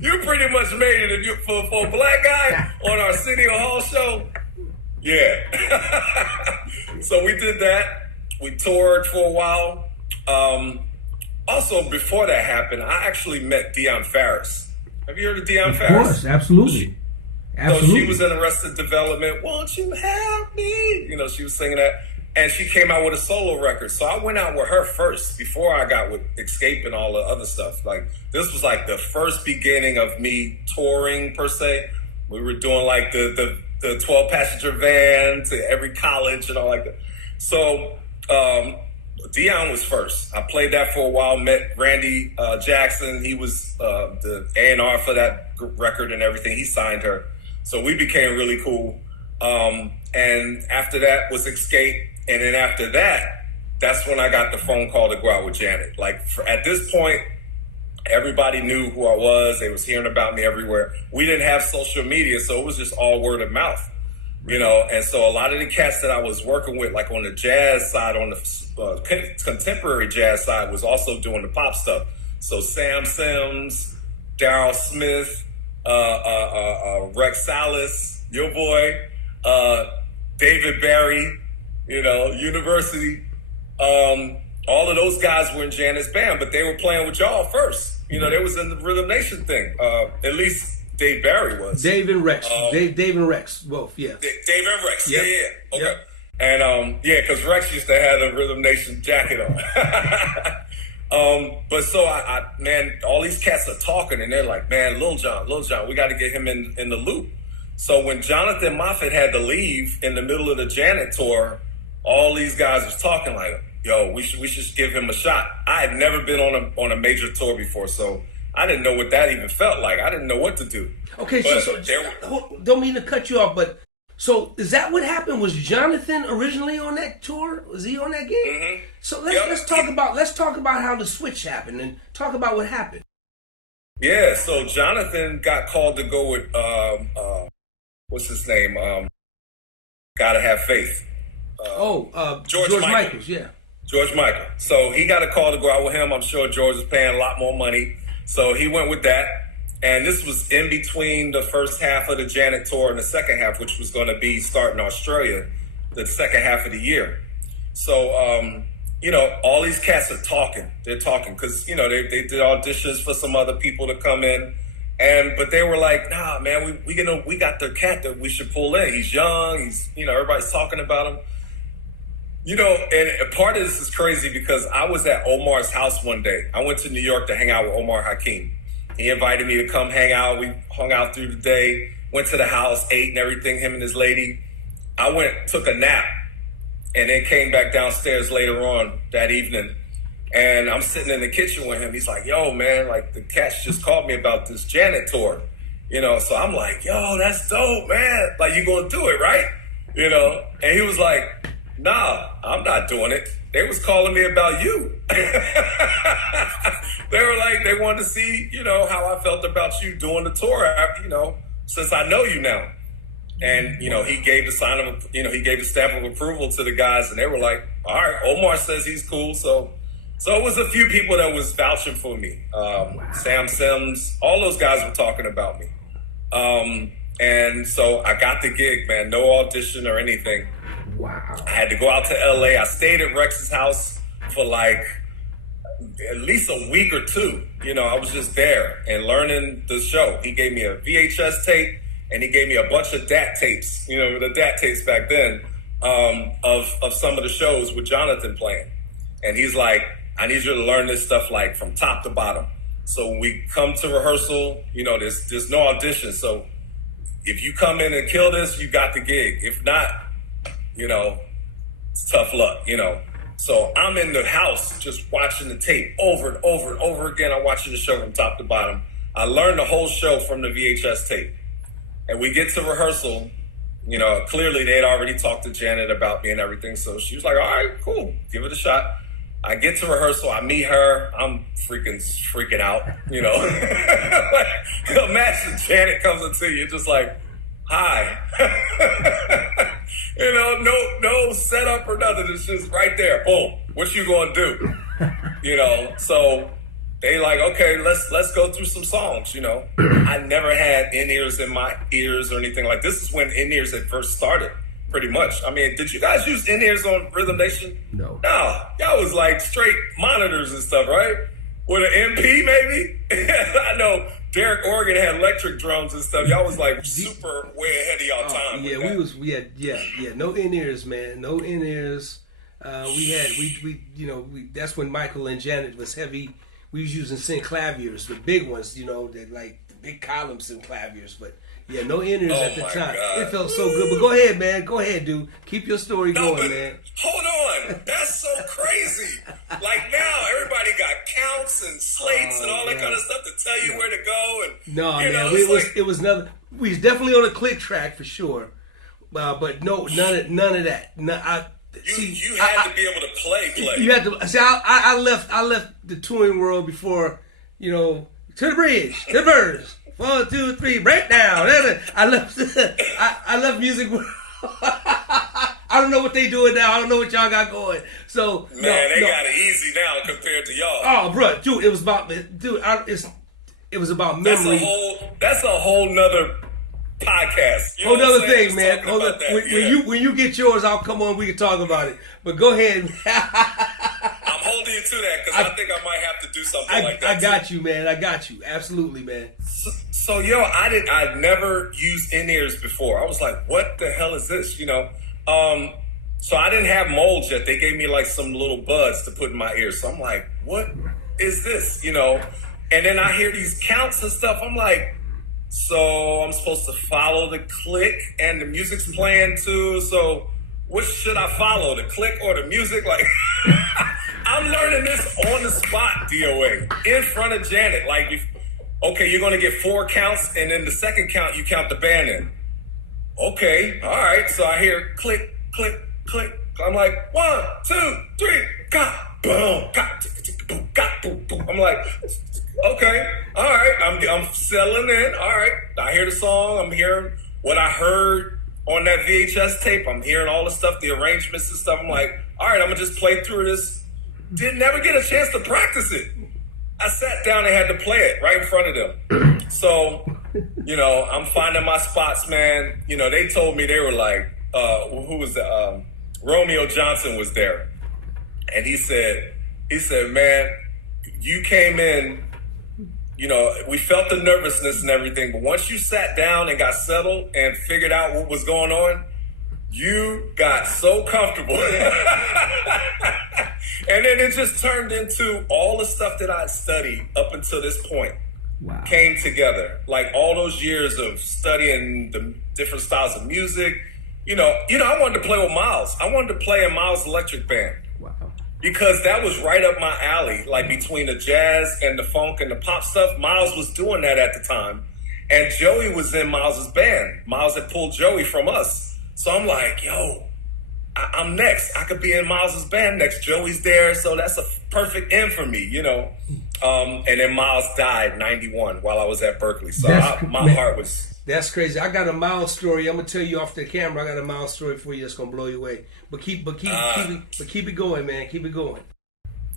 You pretty much made it. If you, for a black guy on Arsenio Hall show, yeah. So we did that. We toured for a while. Also, before that happened, I actually met Deion Ferris. Have you heard of Deion Of Ferris? course, absolutely. So she was in Arrested Development. Won't you help me? You know, she was singing that. And she came out with a solo record. So I went out with her first before I got with Escape and all the other stuff. Like, this was like the first beginning of me touring, per se. We were doing like the 12-passenger van to every college and all like that. So Deion was first. I played that for a while, met Randy Jackson. He was the A&R for that record and everything. He signed her. So we became really cool. And after that was Escape. And then after that, that's when I got the phone call to go out with Janet. Like, at this point, everybody knew who I was. They was hearing about me everywhere. We didn't have social media, so it was just all word of mouth, you know. And so a lot of the cats that I was working with, like on the jazz side, on the contemporary jazz side, was also doing the pop stuff. So Sam Sims, Daryl Smith, Rex Salas, your boy, David Barry, you know, University. All of those guys were in Janet's band, but they were playing with y'all first. You know, they was in the Rhythm Nation thing. At least Dave Barry was. Dave and Rex. Dave and Rex, both, yeah. Dave and Rex, Yep. yeah. Okay. Yep. And yeah, because Rex used to have the Rhythm Nation jacket on. But so man, all these cats are talking and they're like, man, Lil John, we got to get him in the loop. So when Jonathan Moffett had to leave in the middle of the Janet tour, all these guys was talking like, yo, we should give him a shot. I had never been on a major tour before, so I didn't know what that even felt like. I didn't know what to do. Okay, But so don't mean to cut you off, but so is that what happened? Was Jonathan originally on that tour? Was he on that gig? Mm-hmm. So let's talk about how the switch happened and talk about what happened. Yeah, so Jonathan got called to go with what's his name? Gotta Have Faith. George Michaels, yeah. George Michael. So he got a call to go out with him. I'm sure George was paying a lot more money. So he went with that. And this was in between the first half of the Janet tour and the second half, which was going to be starting Australia, the second half of the year. So, you know, all these cats are talking. They're talking because, you know, they did auditions for some other people to come in. But they were like, nah, man, we got the cat that we should pull in. He's young. He's, you know, everybody's talking about him. You know, and part of this is crazy because I was at Omar's house one day. I went to New York to hang out with Omar Hakim. He invited me to come hang out. We hung out through the day, went to the house, ate and everything, him and his lady. I took a nap, and then came back downstairs later on that evening. And I'm sitting in the kitchen with him. He's like, yo, man, like the cats just called me about this Janet tour. You know, so I'm like, yo, that's dope, man. Like, you gonna do it, right? You know? And he was like, nah, I'm not doing it. They was calling me about you. They were like, they wanted to see, you know, how I felt about you doing the tour, you know, since I know you now. And, you know, he gave the stamp of approval to the guys, and they were like, all right, Omar says he's cool. So it was a few people that was vouching for me. Sam Sims, all those guys were talking about me. And so I got the gig, man, no audition or anything. Wow. I had to go out to LA. I stayed at Rex's house for like at least a week or two. You know, I was just there and learning the show. He gave me a VHS tape and he gave me a bunch of DAT tapes, you know, the DAT tapes back then, of some of the shows with Jonathan playing. And he's like, I need you to learn this stuff like from top to bottom. So when we come to rehearsal, you know, there's no audition. So if you come in and kill this, you got the gig. If not, you know, it's tough luck, you know. So I'm in the house just watching the tape over and over and over again. I'm watching the show from top to bottom. I learned the whole show from the VHS tape. And we get to rehearsal, you know, clearly they had already talked to Janet about me and everything. So she was like, all right, cool, give it a shot. I get to rehearsal, I meet her, I'm freaking out, you know. Like, imagine Janet comes up to you just like, hi. You know, no setup or nothing. It's just right there. Boom. What you gonna do? You know, so they like, okay, let's go through some songs, you know. I never had in-ears in my ears or anything like this. Is when in-ears had first started. pretty much. I mean, did you guys use in-ears on Rhythm Nation? No. No, y'all was like straight monitors and stuff, right? With an MP, maybe? I know Derek Organ had electric drums and stuff. Y'all was like super way ahead of y'all time. Yeah, we had no in-ears, man. No in-ears. That's when Michael and Janet was heavy. We was using synclaviers, the big ones, that like the big column synclaviers, but yeah, no in-ears at the time. God. It felt so good. But go ahead, man. Go ahead, dude. Keep your story going, man. Hold on. That's so crazy. Like now, everybody got counts and slates and all that kind of stuff to tell you where to go. And it was another. We was definitely on a click track for sure, but no, none of that. You had to be able to play. You had to. See, I left the touring world before, to the bridge, to the verse. 1, 2, 3, breakdown. I left music. I don't know what they doing now. I don't know what y'all got going. So man, they got it easy now compared to y'all. Oh, bro, dude, it was about memory. That's a whole nother podcast. Whole nother thing, man. When you get yours, I'll come on. We can talk about it. But go ahead. I'm holding you to that because I think I might have to do something like that. I got you, man. I got you. Absolutely, man. So I'd never used in-ears before. I was like, what the hell is this? So I didn't have molds yet. They gave me like some little buds to put in my ears. So I'm like, what is this? And then I hear these counts and stuff. I'm like, so I'm supposed to follow the click and the music's playing too. So which should I follow, the click or the music? Like, I'm learning this on the spot, DOA, in front of Janet. Like, okay, you're going to get 4 counts, and then the second count, you count the band in. Okay, all right. So I hear click, click, click. I'm like, 1, 2, 3, got, boom, got, boom, got, boom, boom. I'm like, okay, all right. I'm settling in. All right. I hear the song. I'm hearing what I heard on that VHS tape. I'm hearing all the stuff, the arrangements and stuff. I'm like, all right, I'm going to just play through this. Didn't never get a chance to practice it. I sat down and had to play it right in front of them. So, I'm finding my spots, man. They told me, they were like, who was that? Romeo Johnson was there. And he said, man, you came in, we felt the nervousness and everything, but once you sat down and got settled and figured out what was going on, you got so comfortable. And then it just turned into all the stuff that I'd studied up until this point. Wow. Came together. Like all those years of studying the different styles of music. I wanted to play with Miles. I wanted to play in Miles' electric band. Wow. Because that was right up my alley. Like between the jazz and the funk and the pop stuff, Miles was doing that at the time. And Joey was in Miles' band. Miles had pulled Joey from us. So I'm like, yo, I'm next. I could be in Miles' band next. Joey's there, so that's a perfect end for me, And then Miles died 91 while I was at Berkeley. So my heart was... That's crazy. I got a Miles story. I'm gonna tell you off the camera. I got a Miles story for you that's gonna blow you away. But keep it going, man. Keep it going.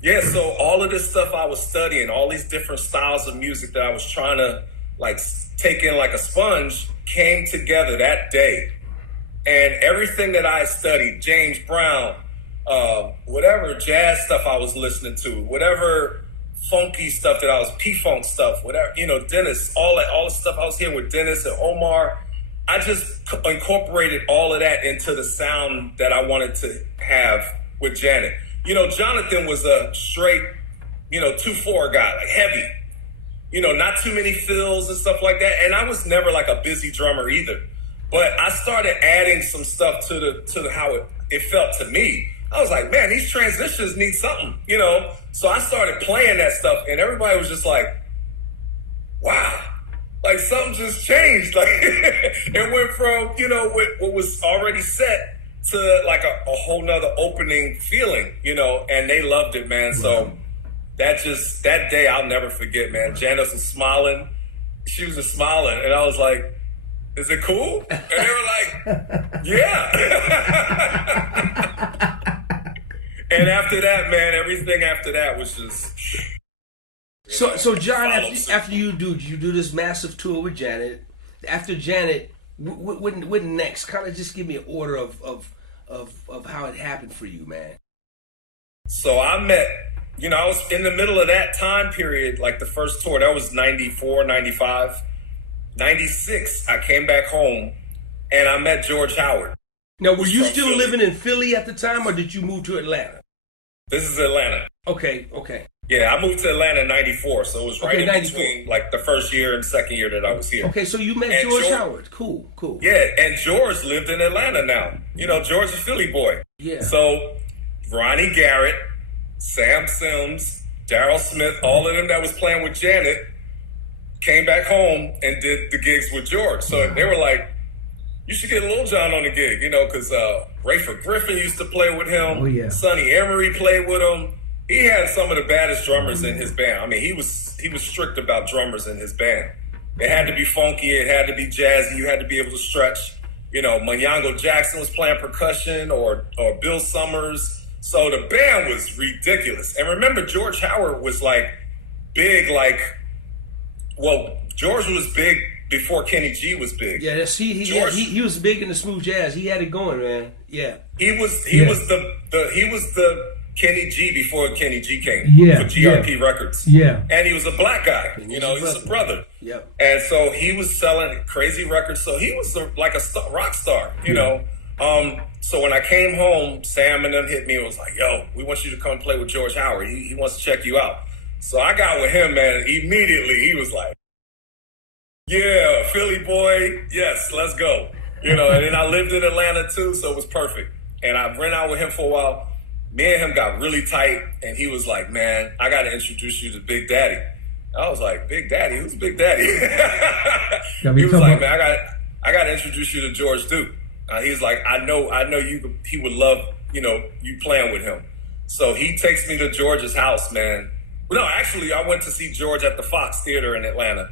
Yeah. So all of this stuff I was studying, all these different styles of music that I was trying to like take in like a sponge, came together that day. And everything that I studied, James Brown, whatever jazz stuff I was listening to, whatever funky stuff that I was, P-Funk stuff, whatever, Dennis, all the stuff I was hearing with Dennis and Omar, I just incorporated all of that into the sound that I wanted to have with Janet. Jonathan was a straight, 2/4 guy, like heavy, not too many fills and stuff like that. And I was never like a busy drummer either. But I started adding some stuff to the how it felt to me. I was like, man, these transitions need something, So I started playing that stuff, and everybody was just like, wow, like something just changed. Like it went from, what was already set to like a whole nother opening feeling, and they loved it, man. So that day I'll never forget, man. Janice was smiling. She was just smiling, and I was like, is it cool? And they were like, yeah. And after that, man, everything after that was just... So John, after you do this massive tour with Janet, after Janet, What next? Kind of just give me an order of how it happened for you, man. So I met, I was in the middle of that time period, like the first tour, that was 94, 95. 96, I came back home and I met George Howard. Now, were you From still Philly. living in Philly at the time, or did you move to Atlanta? This is Atlanta. Okay. Yeah, I moved to Atlanta in 94, so it was right Okay, in 94. between like the first year and second year that I was here. Okay, so you met And George Howard. Cool. Yeah, and George lived in Atlanta now. George is a Philly boy. Yeah. So Ronnie Garrett, Sam Sims, Daryl Smith, all of them that was playing with Janet came back home and did the gigs with George. So they were like, you should get Lil John on the gig, because Rayford Griffin used to play with him. Oh, yeah. Sonny Emery played with him. He had some of the baddest drummers in his band. I mean, he was strict about drummers in his band. It had to be funky. It had to be jazzy. You had to be able to stretch. Manyango Jackson was playing percussion, or Bill Summers. So the band was ridiculous. And remember, George Howard was like big, George was big before Kenny G was big. Yeah, he was big in the smooth jazz. He had it going, man. Yeah. He was the Kenny G before Kenny G came for GRP Records. Yeah. And he was a black guy. He was a brother. Yep. And so he was selling crazy records. So he was like a rock star, you know. So when I came home, Sam and them hit me and was like, yo, we want you to come play with George Howard. He wants to check you out. So I got with him, man. Immediately, he was like, yeah, Philly boy, yes, let's go. And then I lived in Atlanta too, so it was perfect. And I ran out with him for a while. Me and him got really tight, and he was like, man, I got to introduce you to Big Daddy. I was like, Big Daddy? Who's Big Daddy? He was like, man, I got to introduce you to George Duke. He's like, I know you. He would love, you playing with him. So he takes me to George's house, man. No, actually, I went to see George at the Fox Theater in Atlanta,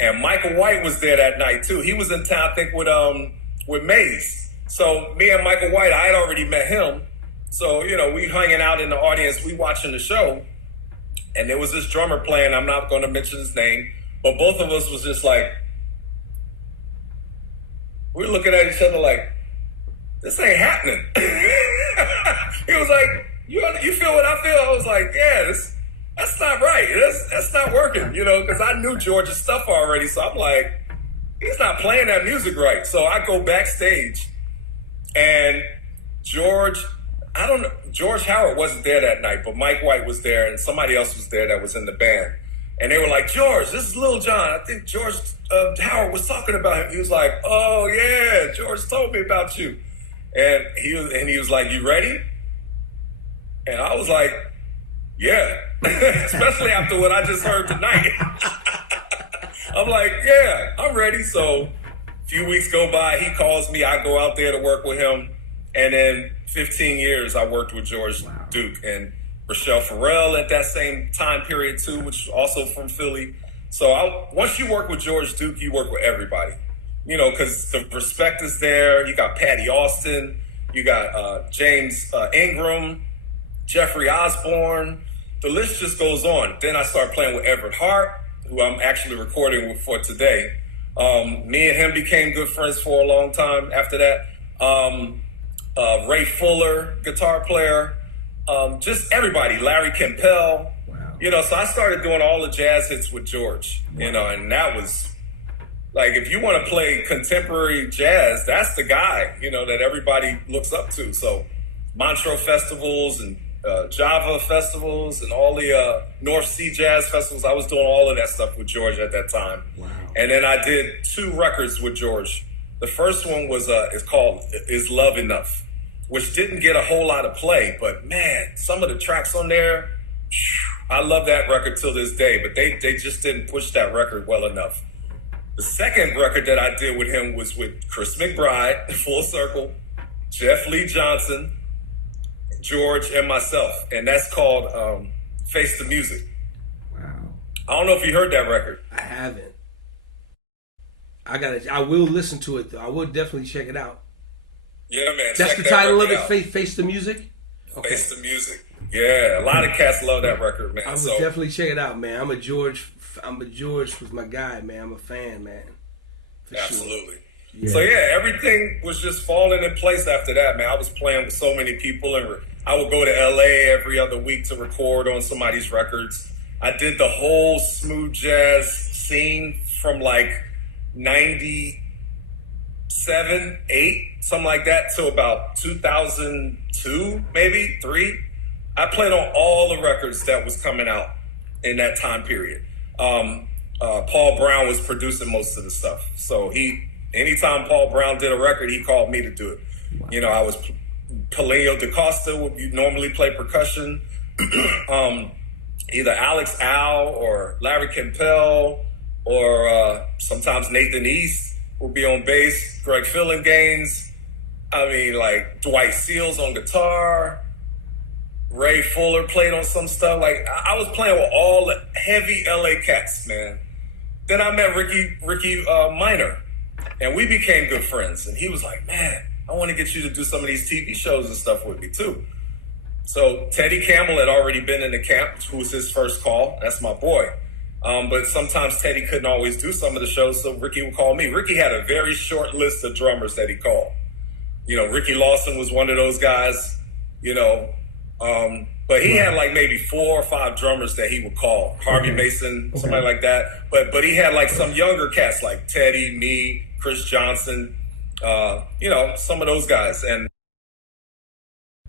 and Michael White was there that night too. He was in town, I think, with Maze. So me and Michael White, I had already met him. So we hanging out in the audience, we watching the show, and there was this drummer playing. I'm not going to mention his name, but both of us was just like, we're looking at each other like, this ain't happening. He was like, you feel what I feel? I was like, yeah, that's not right. That's not working, because I knew George's stuff already. So I'm like, he's not playing that music right. So I go backstage, and George Howard wasn't there that night, but Mike White was there, and somebody else was there that was in the band. And they were like, George, this is Lil John. I think George Howard was talking about him. He was like, oh yeah, George told me about you. And he was like, you ready? And I was like, yeah, especially after what I just heard tonight. I'm like, yeah, I'm ready. So a few weeks go by, he calls me, I go out there to work with him. And then 15 years I worked with George Duke and Rochelle Farrell at that same time period too, which was also from Philly. So once you work with George Duke, you work with everybody, because the respect is there. You got Patty Austin, you got James Ingram, Jeffrey Osborne. The list just goes on. Then I start playing with Everett Hart, who I'm actually recording with for today. Me and him became good friends for a long time after that. Ray Fuller, guitar player, just everybody, Larry Kempel, so I started doing all the jazz hits with George, and that was like, if you want to play contemporary jazz, that's the guy, that everybody looks up to. So Montreux festivals and Java festivals and all the North Sea jazz festivals, I was doing all of that stuff with George at that time. Wow. And then I did 2 records with George. The first one was it's called Is Love Enough, which didn't get a whole lot of play, but man, some of the tracks on there, I love that record till this day, but they just didn't push that record well enough. The second record that I did with him was with Chris McBride, Full Circle, Jeff Lee Johnson, George, and myself, and that's called Face the Music. Wow. I don't know if you heard that record. I haven't. I will listen to it though. I will definitely check it out. Yeah, man. That's the title of it. Face the Music. Okay. Face the Music. Yeah, a lot of cats love that record, man. I would definitely check it out, man. I'm a George was my guy, man. I'm a fan, man. For absolutely. Sure. So yeah, everything was just falling in place after that, man. I was playing with so many people, and I would go to LA every other week to record on somebody's records. I did the whole smooth jazz scene from like 97, 8, something like that, to about 2002, maybe 3. I played on all the records that was coming out in that time period. Paul Brown was producing most of the stuff. So anytime Paul Brown did a record, he called me to do it. Wow. You know, I was Paleo DaCosta would normally play percussion. Either Alex Al or Larry Kempel or sometimes Nathan East would be on bass. Greg Fillinganes. I mean, like Dwight Seals on guitar. Ray Fuller played on some stuff. Like I was playing with all the heavy LA cats, man. Then I met Ricky Minor, and we became good friends. And he was like, "Man, I want to get you to do some of these TV shows and stuff with me too." So Teddy Campbell had already been in the camp, who was his first call. That's my boy. But sometimes Teddy couldn't always do some of the shows, so Ricky would call me. Ricky had a very short list of drummers that he called. You know, Ricky Lawson was one of those guys. You know. But he had like maybe 4 or 5 drummers that he would call. Harvey Mason, somebody like that. But he had like some younger cats like Teddy, me, Chris Johnson, you know, some of those guys. And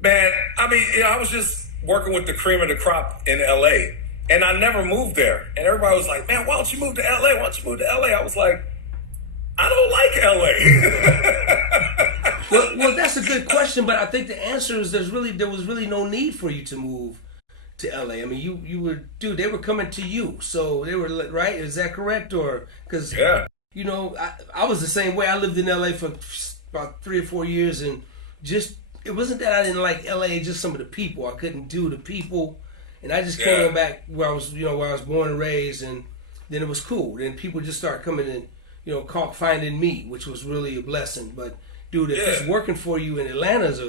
man, I mean, you know, I was just working with the cream of the crop in LA, and I never moved there. And everybody was like, "Man, why don't you move to LA? Why don't you move to LA?" I was like, I don't like LA. Well, that's a good question, but I think the answer is there was really no need for you to move to LA. I mean, you were, dude, they were coming to you, so they were, right? Is that correct? Or because you know, I was the same way. I lived in LA for about 3 or 4 years, and just it wasn't that I didn't like LA, just some of the people. I couldn't do the people, and I just came back where I was, you know, where I was born and raised, and then it was cool. Then people just started coming in, you know, finding me, which was really a blessing. But dude, if it's working for you in Atlanta is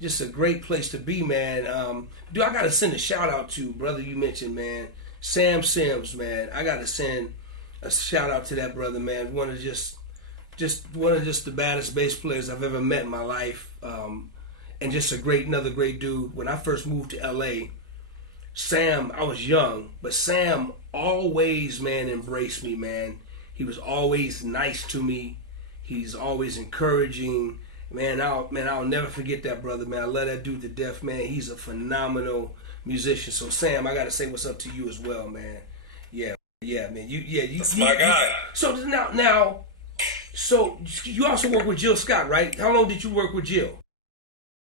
just a great place to be, man. Dude, I gotta send a shout out to brother you mentioned, man, Sam Sims, man. I gotta send a shout out to that brother, man. One of just the baddest bass players I've ever met in my life, and just another great dude. When I first moved to LA, Sam, I was young, but Sam always, man, embraced me, man. He was always nice to me. He's always encouraging. Man, I'll never forget that brother, man. I love that dude to death, man. He's a phenomenal musician. So Sam, I gotta say what's up to you as well, man. Yeah, man. That's my guy. So now, so you also work with Jill Scott, right? How long did you work with Jill?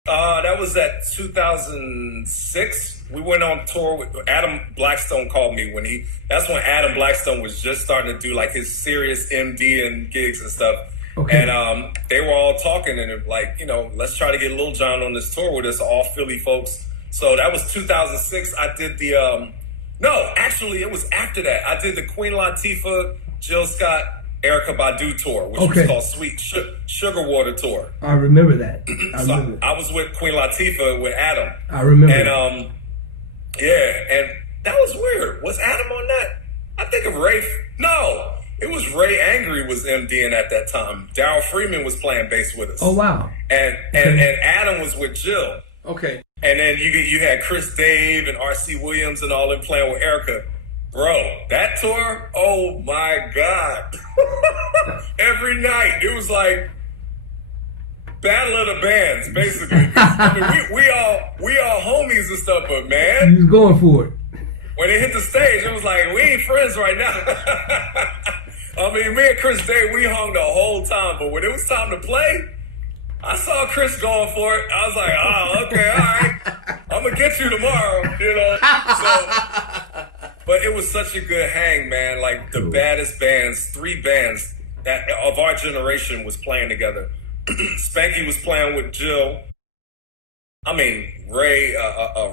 That was at 2006. We went on tour with Adam Blackstone. Called me that's when Adam Blackstone was just starting to do like his serious MD and gigs and stuff. Okay. And they were all talking and like, you know, let's try to get Lil John on this tour with us, all Philly folks. So that was 2006. I did the no, actually it was after that. I did the Queen Latifah, Jill Scott, Erykah Badu tour, which was called Sweet Sugar Water Tour. I remember that. I was with Queen Latifah with Adam. I remember. And and that was weird. Was Adam on that? I think of Ray. No, it was Ray Angry was MDing at that time. Darryl Freeman was playing bass with us. Oh wow. And Adam was with Jill. Okay. And then you had Chris Dave and R.C. Williams and all them playing with Erykah. Bro, that tour, oh my God. Every night, it was like Battle of the Bands, basically. I mean, we all homies and stuff, but man. He was going for it. When they hit the stage, it was like, we ain't friends right now. I mean, me and Chris Day, we hung the whole time, but when it was time to play, I saw Chris going for it. I was like, oh, okay, all right. I'm going to get you tomorrow, you know. So, but it was such a good hang, man. Like the baddest bands, 3 bands that of our generation was playing together. Spanky was playing with Jill. I mean, Ray,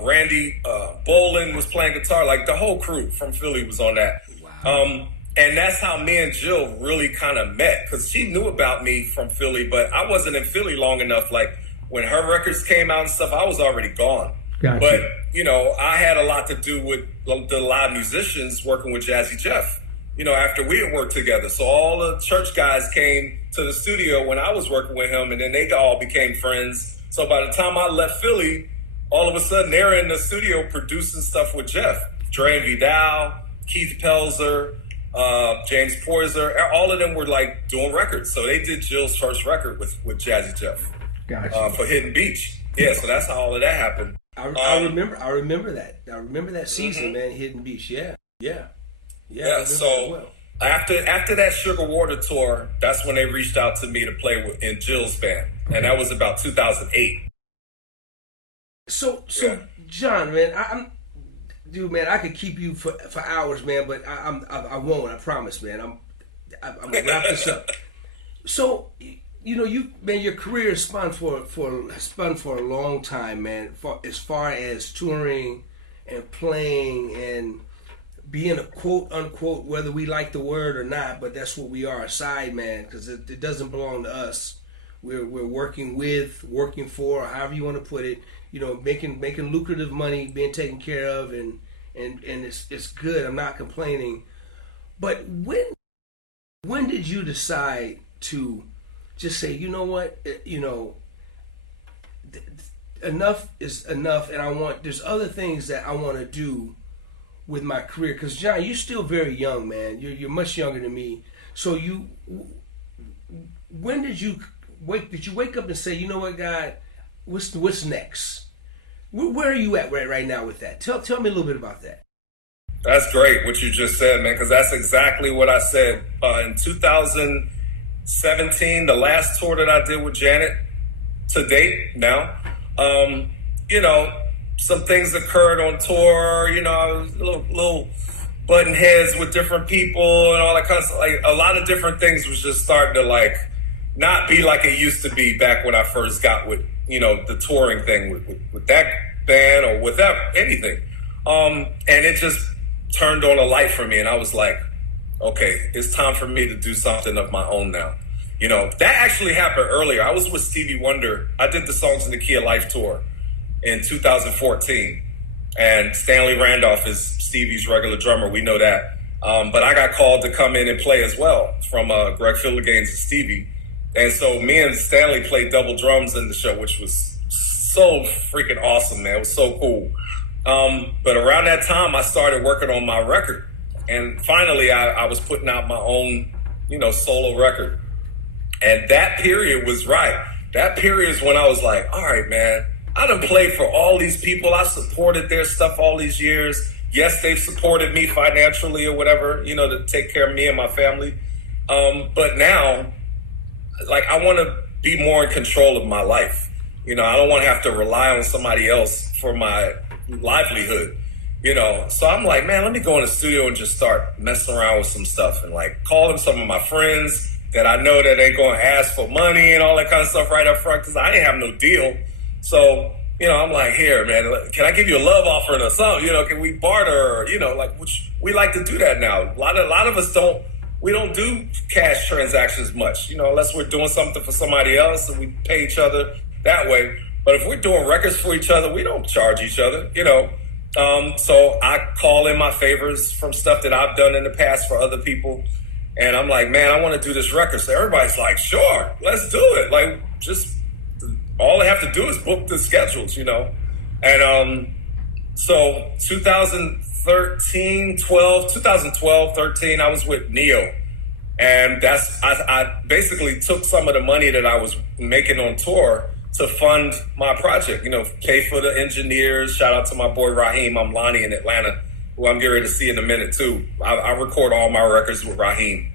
Randy, Bolin was playing guitar. Like the whole crew from Philly was on that. Wow. And that's how me and Jill really kind of met, because she knew about me from Philly, but I wasn't in Philly long enough. Like when her records came out and stuff, I was already gone. Gotcha. But, you know, I had a lot to do with the live musicians working with Jazzy Jeff, you know, after we had worked together. So all the church guys came to the studio when I was working with him, and then they all became friends. So by the time I left Philly, all of a sudden they're in the studio producing stuff with Jeff. Dre Vidal, Keith Pelzer, James Poyser, all of them were like doing records. So they did Jill's first record with Jazzy Jeff. Gotcha. For Hidden Beach. Yeah, so that's how all of that happened. I remember that. I remember that season, man. Hidden Beach. Yeah. So well. after that Sugar Water tour, that's when they reached out to me to play in Jill's band, and that was about 2008. So John, man, dude, man, I could keep you for hours, man, but I won't. I promise, man. I'm gonna wrap this up. So, your career has spun for a long time, man. As far as touring and playing and being a quote unquote, whether we like the word or not, but that's what we are, a side man, because it doesn't belong to us. We're working for, or however you want to put it. Making lucrative money, being taken care of, and it's good. I'm not complaining. But when did you decide to just say, you know what, enough is enough, and there's other things that I want to do with my career? Because John, you're still very young, man. You're much younger than me. So when did you wake up and say, you know what, God, what's next? Where are you at right now with that? Tell me a little bit about that. That's great what you just said, man, because that's exactly what I said. In 2017, the last tour that I did with Janet to date now, some things occurred on tour, I was little button heads with different people and all that kind of stuff. Like, a lot of different things was just starting to, like, not be like it used to be back when I first got with, the touring thing with that band or with anything. And it just turned on a light for me, and I was like, okay, it's time for me to do something of my own now. That actually happened earlier. I was with Stevie Wonder. I did the Songs in the Key of Life tour in 2014, and Stanley Randolph is Stevie's regular drummer. We know that. But I got called to come in and play as well from Greg Philligaines and Stevie. And so me and Stanley played double drums in the show, which was so freaking awesome, man. It was so cool. But around that time, I started working on my record. And finally, I was putting out my own, solo record. And that period was right. That period is when I was like, all right, man, I done played for all these people. I supported their stuff all these years. Yes, they've supported me financially or whatever, to take care of me and my family. But now, like, I want to be more in control of my life. I don't want to have to rely on somebody else for my livelihood. So I'm like, man, let me go in the studio and just start messing around with some stuff and, like, calling some of my friends that I know that ain't going to ask for money and all that kind of stuff right up front, because I ain't have no deal. So, I'm like, here, man, can I give you a love offering or something? Can we barter? Which we like to do that now. A lot of us don't do cash transactions much, unless we're doing something for somebody else and we pay each other that way. But if we're doing records for each other, we don't charge each other, So I call in my favors from stuff that I've done in the past for other people. And I'm like, man, I want to do this record. So everybody's like, sure, let's do it. Like, just all I have to do is book the schedules, And so 2012, 13, I was with Neo. And I basically took some of the money that I was making on tour to fund my project, pay for the engineers. Shout out to my boy Raheem Amlani in Atlanta, who I'm getting ready to see in a minute too. I record all my records with Raheem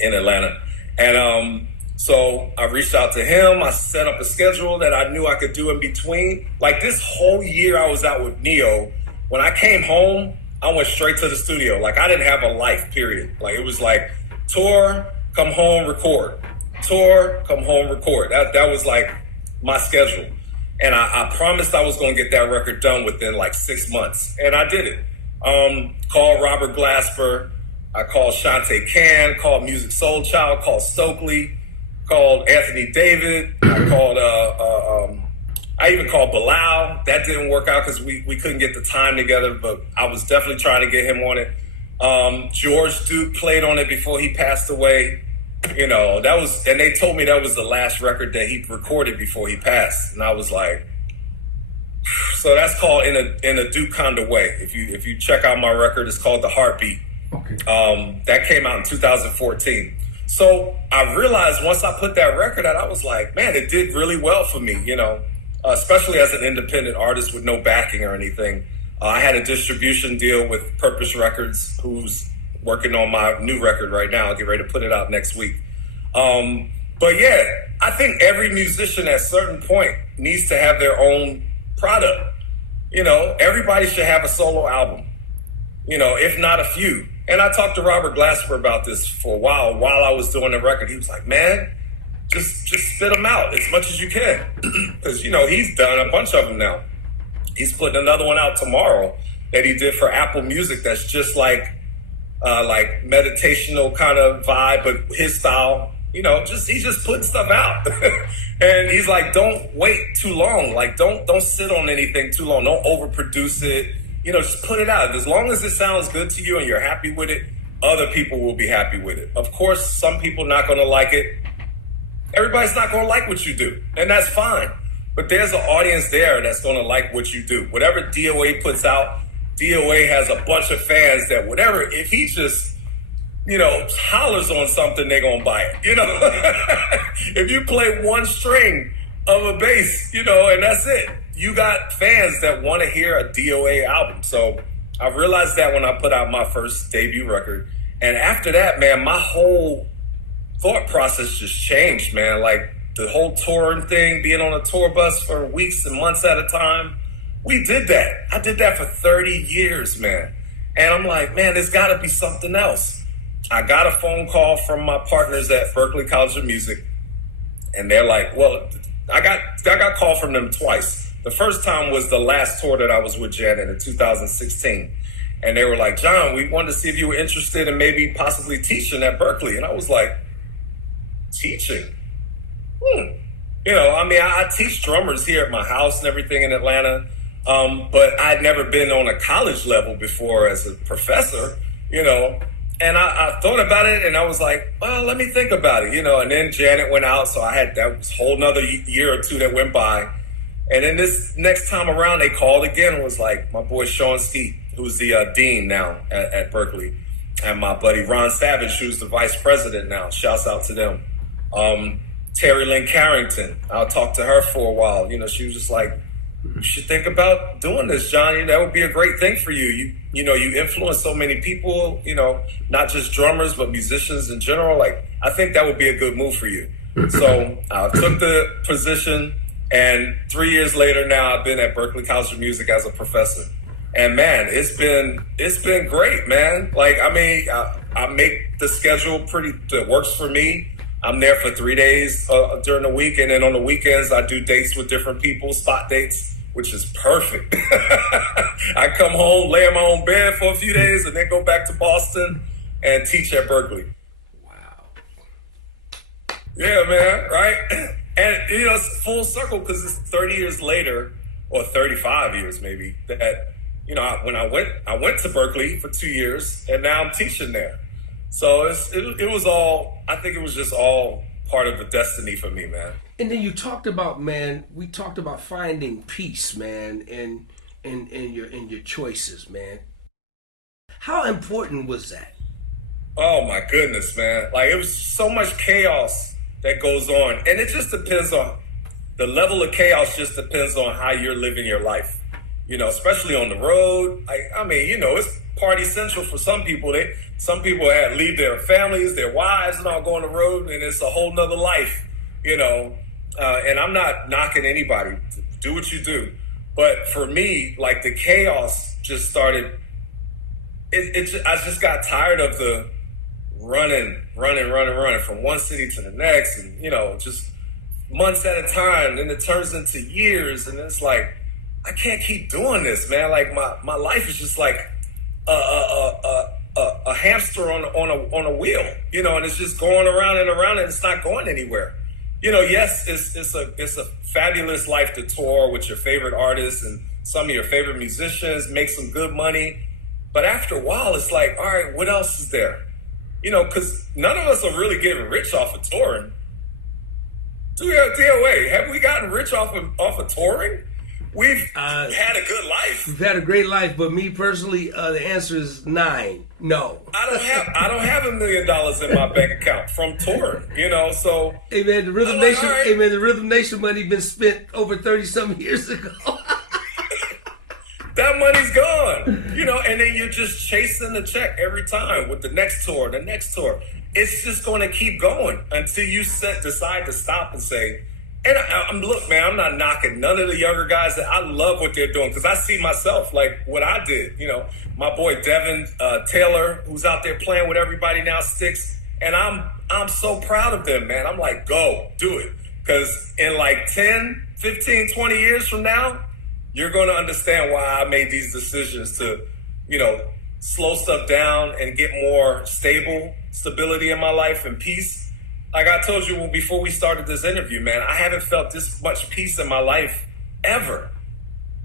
in Atlanta. And so I reached out to him. I set up a schedule that I knew I could do in between. Like, this whole year I was out with Neo. When I came home, I went straight to the studio. Like, I didn't have a life, period. Like, it was like tour, come home, record. Tour, come home, record. That was like my schedule. And I promised I was going to get that record done within like 6 months. And I did it. Called Robert Glasper. I called Shantae Can, called Music Soul Child, called Stokely, called Anthony David. I even called Bilal. That didn't work out because we couldn't get the time together, but I was definitely trying to get him on it. George Duke played on it before he passed away. You know, that was, and they told me that was the last record that he recorded before he passed. And I was like, so that's called In a Due Kind of Way. If you check out my record, it's called The Heartbeat. Okay. That came out in 2014. So I realized once I put that record out, I was like, man, it did really well for me, you know, especially as an independent artist with no backing or anything. I had a distribution deal with Purpose Records, who's working on my new record right now. I'll get ready to put it out next week. But yeah, I think every musician at a certain point needs to have their own product. You know, everybody should have a solo album, you know, if not a few. And I talked to Robert Glasper about this for a while I was doing the record. He was like, man, just spit them out as much as you can. Because, you know, he's done a bunch of them now. He's putting another one out tomorrow that he did for Apple Music that's just like meditational kind of vibe, but his style, you know, he's just putting stuff out. And he's like, don't wait too long. Like, don't sit on anything too long. Don't overproduce it. You know, just put it out. As long as it sounds good to you and you're happy with it, other people will be happy with it. Of course, some people not going to like it. Everybody's not going to like what you do, and that's fine. But there's an audience there that's going to like what you do. Whatever DOA puts out, DOA has a bunch of fans that whatever, if he just, you know, hollers on something, they're going to buy it. You know, if you play one string of a bass, you know, and that's it, you got fans that want to hear a DOA album. So I realized that when I put out my first debut record. And after that, man, my whole thought process just changed, man. Like the whole touring thing, being on a tour bus for weeks and months at a time. We did that. I did that for 30 years, man. And I'm like, man, there's got to be something else. I got a phone call from my partners at Berklee College of Music. And they're like, well, I got called from them twice. The first time was the last tour that I was with Janet in 2016. And they were like, John, we wanted to see if you were interested in maybe possibly teaching at Berklee. And I was like, teaching? You know, I mean, I teach drummers here at my house and everything in Atlanta. But I'd never been on a college level before as a professor, you know. And I thought about it and I was like, well, let me think about it, you know. And then Janet went out, so I had that whole another year or two that went by. And then this next time around, they called again and was like, my boy Sean Skeet, who's the dean now at Berklee, and my buddy Ron Savage, who's the vice president now. Shouts out to them. Terry Lynn Carrington, I'll talk to her for a while. You know, she was just like, you should think about doing this, Johnny. That would be a great thing for you. You know, you influence so many people, you know, not just drummers, but musicians in general. Like, I think that would be a good move for you. So I took the position, and 3 years later now, I've been at Berklee College of Music as a professor. And man, it's been great, man. Like, I mean, I make the schedule that works for me. I'm there for 3 days during the week, and then on the weekends I do dates with different people, spot dates, which is perfect. I come home, lay in my own bed for a few days, and then go back to Boston and teach at Berklee. Wow. Yeah, man, right? And, you know, it's full circle because it's 30 years later, or 35 years maybe, that, you know, when I went to Berklee for 2 years, and now I'm teaching there. So it was all, I think it was just all part of the destiny for me, man. And then you talked about, man, we talked about finding peace, man, in your choices, man. How important was that? Oh my goodness, man. Like, it was so much chaos that goes on. And it just depends on, the level of chaos just depends on how you're living your life. You know, especially on the road. I mean, you know, it's party central for some people. Some people leave their families, their wives, and all go on the road, and it's a whole nother life, you know. And I'm not knocking anybody. Do what you do. But for me, like, the chaos just started. I just got tired of the running from one city to the next, and, you know, just months at a time. Then it turns into years, and it's like, I can't keep doing this, man. Like, my life is just like a hamster on a wheel, you know, and it's just going around and around, and it's not going anywhere. You know, yes, it's a fabulous life to tour with your favorite artists and some of your favorite musicians, make some good money. But after a while, it's like, all right, what else is there? because none of us are really getting rich off of touring. DOA, have we gotten rich off of touring? We've had a good life. We've had a great life, but me personally, the answer is 9. No. I don't have $1 million in my bank account from touring, so. Hey man, the Rhythm I'm Nation, all right. hey man, the Rhythm Nation money been spent over 30-something years ago. That money's gone, and then you're just chasing the check every time with the next tour. It's just going to keep going until you decide to stop and say, and look, man, I'm not knocking none of the younger guys. That I love what they're doing because I see myself like what I did. My boy Devin Taylor, who's out there playing with everybody now, Sticks, and I'm so proud of them, man. I'm like, go, do it. Because in like 10, 15, 20 years from now, you're going to understand why I made these decisions to, slow stuff down and get more stability in my life and peace. Like I told you before we started this interview, man, I haven't felt this much peace in my life ever.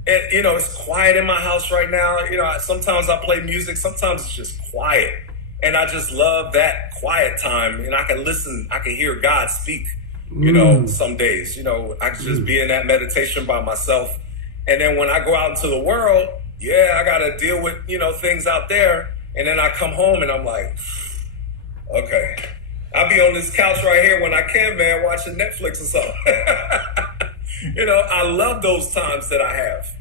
And, it's quiet in my house right now. Sometimes I play music. Sometimes it's just quiet. And I just love that quiet time. And I can listen. I can hear God speak, some days. I can just be in that meditation by myself. And then when I go out into the world, I got to deal with, things out there. And then I come home and I'm like, okay. I'll be on this couch right here when I can, man, watching Netflix or something. I love those times that I have,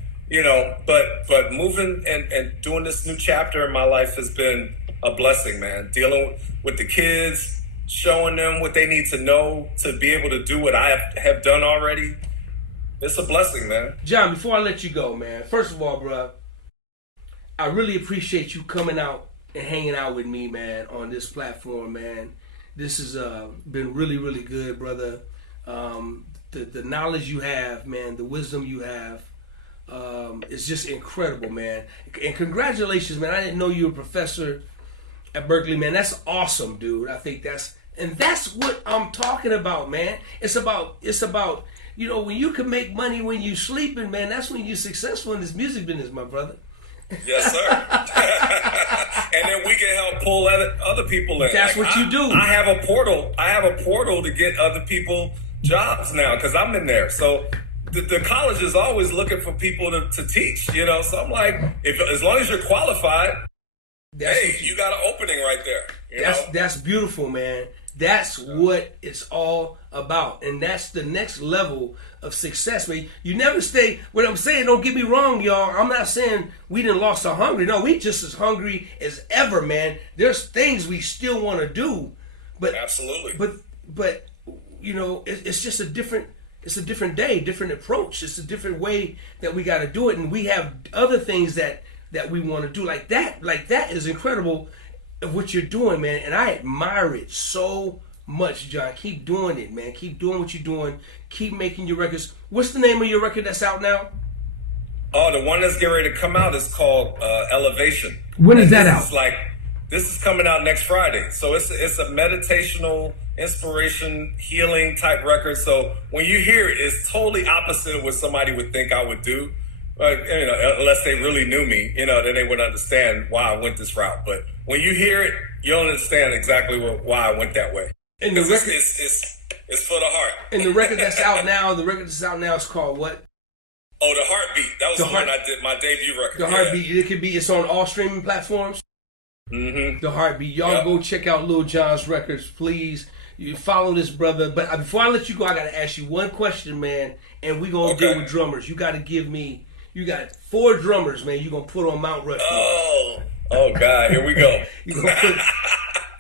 but moving and doing this new chapter in my life has been a blessing, man. Dealing with the kids, showing them what they need to know to be able to do what I have done already. It's a blessing, man. John, before I let you go, man, first of all, bro, I really appreciate you coming out and hanging out with me, man, on this platform, man. This has been really, really good, brother. The knowledge you have, man, the wisdom you have, is just incredible, man. And congratulations, man. I didn't know you were a professor at Berkeley, man. That's awesome, dude. I think that's what I'm talking about, man. It's about when you can make money when you sleeping, man, that's when you're successful in this music business, my brother. Yes, sir. And then we can help pull other people in. That's what you do. I have a portal to get other people jobs now because I'm in there. So the college is always looking for people to teach, So I'm like, as long as you're qualified, you got an opening right there. That's beautiful, man. That's what it's all about. And that's the next level of success, man. You never stay. What I'm saying, don't get me wrong, y'all. I'm not saying we didn't lost our hungry. No, we just as hungry as ever, man. There's things we still want to do. But absolutely. But it's just a different day, different approach. It's a different way that we got to do it. And we have other things that we want to do like that. Like that is incredible of what you're doing, man, and I admire it so much, John. Keep doing it, man. Keep doing what you're doing. Keep making your records. What's the name of your record that's out now? Oh, the one that's getting ready to come out is called Elevation. When is that out? This is coming out next Friday. So it's a meditational, inspiration, healing type record. So when you hear it, it's totally opposite of what somebody would think I would do. Unless they really knew me, then they would understand why I went this route. But when you hear it, you'll understand exactly why I went that way. And the record, it's for the heart. And the record that's out now, is called what? Oh, The Heartbeat. That was the one I did, my debut record. The Heartbeat. It's on all streaming platforms. Mm-hmm. The Heartbeat. Y'all go check out Lil Jon's records, please. You follow this brother. But before I let you go, I got to ask you one question, man. And we're going to deal with drummers. You got to give me. You got 4 drummers, man. You're going to put on Mount Rushmore. Oh, God. Here we go.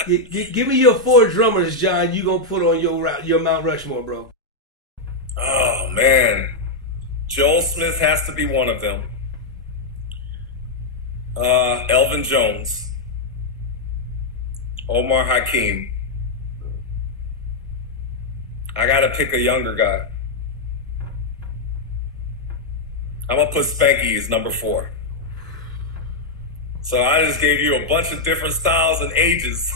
Give me your 4 drummers, John. You're going to put on your Mount Rushmore, bro. Oh, man. Joel Smith has to be one of them. Elvin Jones. Omar Hakeem. I got to pick a younger guy. I'm going to put Spanky as number 4. So I just gave you a bunch of different styles and ages.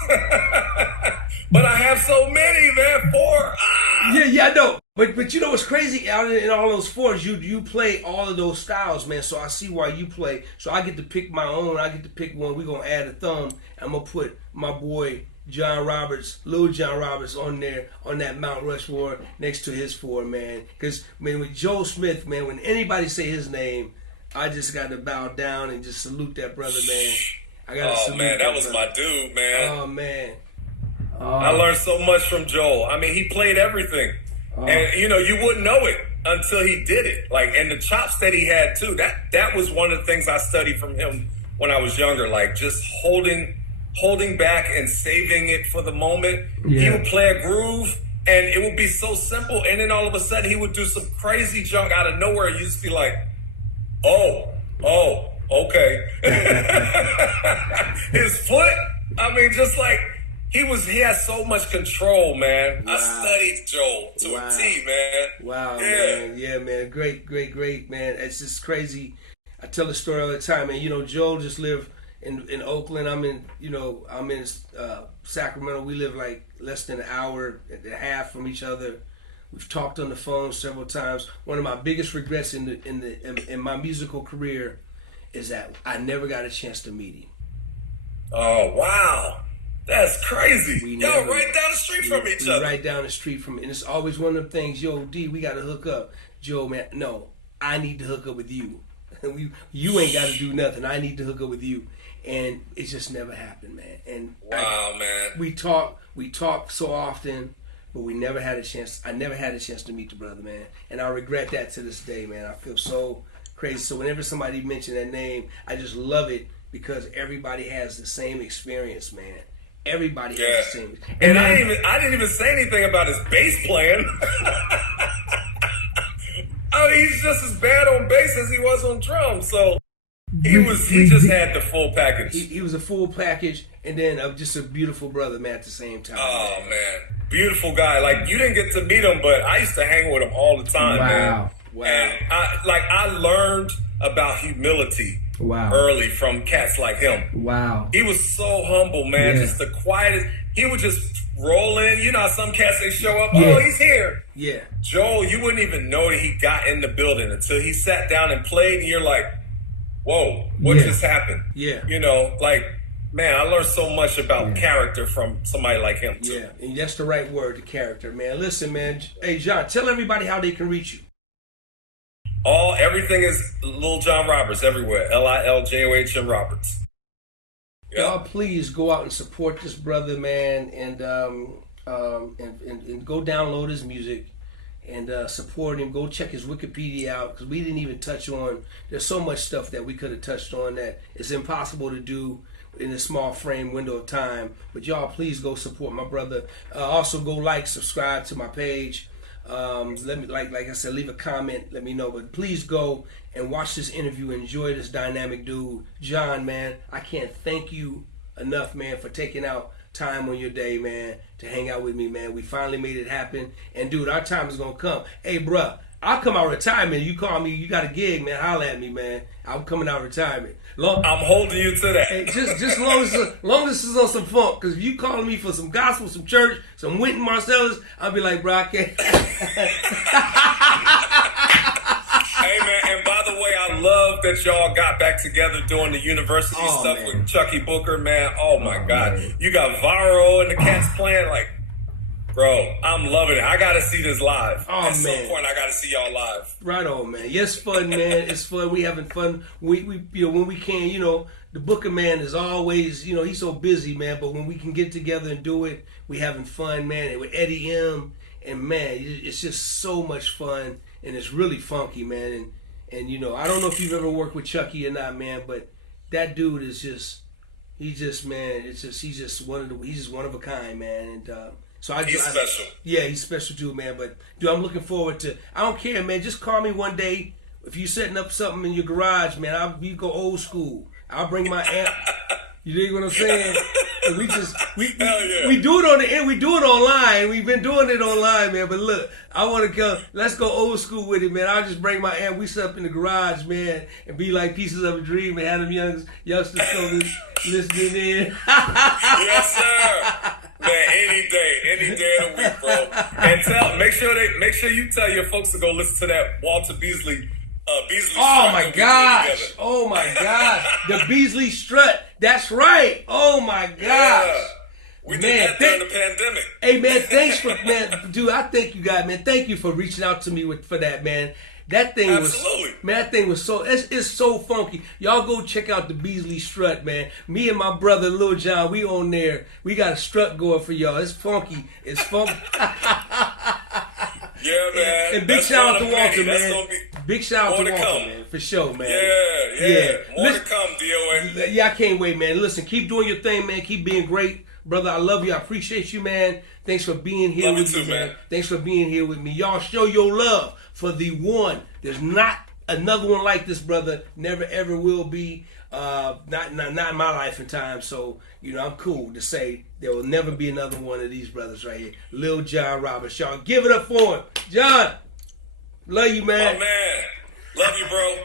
But I have so many, man. 4. Yeah, I know. But you know what's crazy? Out in all those 4s, you play all of those styles, man. So I see why you play. So I get to pick my own. I get to pick one. We're going to add a thumb. I'm going to put my boy John Roberts, Lil John Roberts on there on that Mount Rushmore next to his four, man. Because with Joe Smith, man, when anybody say his name, I just got to bow down and just salute that brother, man. I got to salute man, that was brother. my dude, man. Oh man, I learned so much from Joel. I mean, he played everything, and you wouldn't know it until he did it. Like, and the chops that he had too. That was one of the things I studied from him when I was younger. Like, just holding back and saving it for the moment. Yeah. He would play a groove, and it would be so simple, and then all of a sudden he would do some crazy junk out of nowhere. You just be like, oh, okay. His foot. I mean, just like. He has so much control, man. Wow. I studied Joel to a T, man. Wow, Yeah. man. Yeah, man. Great, man. It's just crazy. I tell the story all the time, man. Joel just lived in Oakland. I'm in Sacramento. We live like less than an hour and a half from each other. We've talked on the phone several times. One of my biggest regrets in my musical career is that I never got a chance to meet him. Oh, wow. That's crazy. Y'all right down the street from each other. Right down the street from me. And it's always one of them things, yo, D, we got to hook up. Joe, man, no, I need to hook up with you. You ain't got to do nothing. I need to hook up with you. And it just never happened, man. And wow, man. We talk so often, but we never had a chance. I never had a chance to meet the brother, man. And I regret that to this day, man. I feel so crazy. So whenever somebody mentions that name, I just love it because everybody has the same experience, man. Everybody has the same. And I didn't even say anything about his bass playing. I mean, he's just as bad on bass as he was on drums. So he just had the full package. He was a full package, and then just a beautiful brother, man, at the same time. Oh, man. Beautiful guy. Like, you didn't get to meet him, but I used to hang with him all the time, man. Wow. And I learned about humility early from cats like him. Wow. He was so humble, man. Yeah. Just the quietest. He would just roll in. You know how some cats, they show up, Yeah. oh, he's here. Yeah. Joel, you wouldn't even know that he got in the building until he sat down and played, and you're like, whoa, what just happened? Yeah. Man, I learned so much about character from somebody like him, too. Yeah, and that's the right word, the character, man. Listen, man. Hey, John, tell everybody how they can reach you. Everything is Lil John Roberts everywhere. LILJOHN Roberts. Yep. Y'all, please go out and support this brother, man, and go download his music and support him. Go check his Wikipedia out because we didn't even touch on. There's so much stuff that we could have touched on that it's impossible to do in a small frame window of time. But y'all, please go support my brother. Also, go subscribe to my page. Let me like I said, leave a comment, let me know. But please go and watch this interview. Enjoy this dynamic dude, John, man. I can't thank you enough, man, for taking out time on your day, man, to hang out with me, man. We finally made it happen, and dude, our time is gonna come. Hey, bruh, I'll come out of retirement. You call me, you got a gig, man. Holla at me, man. I'm coming out of retirement. I'm holding you to that. Hey, just long as it's on some funk. Because if you calling me for some gospel, some church, some Wynton Marsalis, I'll be like, bro, I can't. Hey, man, and by the way, I love that y'all got back together doing the university stuff man. with Chucky Booker, man. Oh, my God. Man. You got Varo and the cats playing. Like, bro, I'm loving it. I got to see this live. At some point, I got to see y'all live. Right on, man. Yes, fun, man. It's fun. We having fun. We when we can, the Booker man is always, he's so busy, man. But when we can get together and do it, we having fun, man. And with Eddie M, and man, it's just so much fun, and it's really funky, man. And I don't know if you've ever worked with Chucky or not, man, but that dude is he's just one of a kind, man. And so he's special. Yeah, he's special too, man. But dude, I'm looking forward to. I don't care, man. Just call me one day if you setting up something in your garage, man. We go old school. I'll bring my amp. You dig what I'm saying? And we do it on the end. We do it online. We've been doing it online, man. But look, I want to go. Let's go old school with it, man. I'll just bring my amp. We set up in the garage, man, and be like Pieces of a Dream and have them youngsters listening in. Yes, sir. Man, any day of the week, bro. And make sure you tell your folks to go listen to that Walter Beasley. Oh my gosh! Oh my gosh! The Beasley Strut. That's right. Oh my gosh! We did Man, that during the pandemic. Hey man, thanks for dude. I thank you guys, man. Thank you for reaching out to me for that, man. That thing Absolutely. that thing was so it's so funky. Y'all go check out the Beasley strut, man. Me and my brother Lil John, we on there. We got a strut going for y'all. It's funky. It's funky. Yeah, man. And big shout out to Walter, That's man. gonna be Big shout out to more to Walter, come. man, for sure, man. Yeah. More Listen- to come, DOA. Yeah, I can't wait, man. Listen, keep doing your thing, man. Keep being great. Brother, I love you. I appreciate you, man. Thanks for being here Love you with too, me, man. Thanks for being here with me. Y'all show your love for the one. There's not another one like this, brother. Never, ever will be. Not in my life and time. So, you know, I'm cool to say there will never be another one of these brothers right here. Lil John Roberts. Y'all give it up for him. John, love you, man. Oh, man. Love you, bro.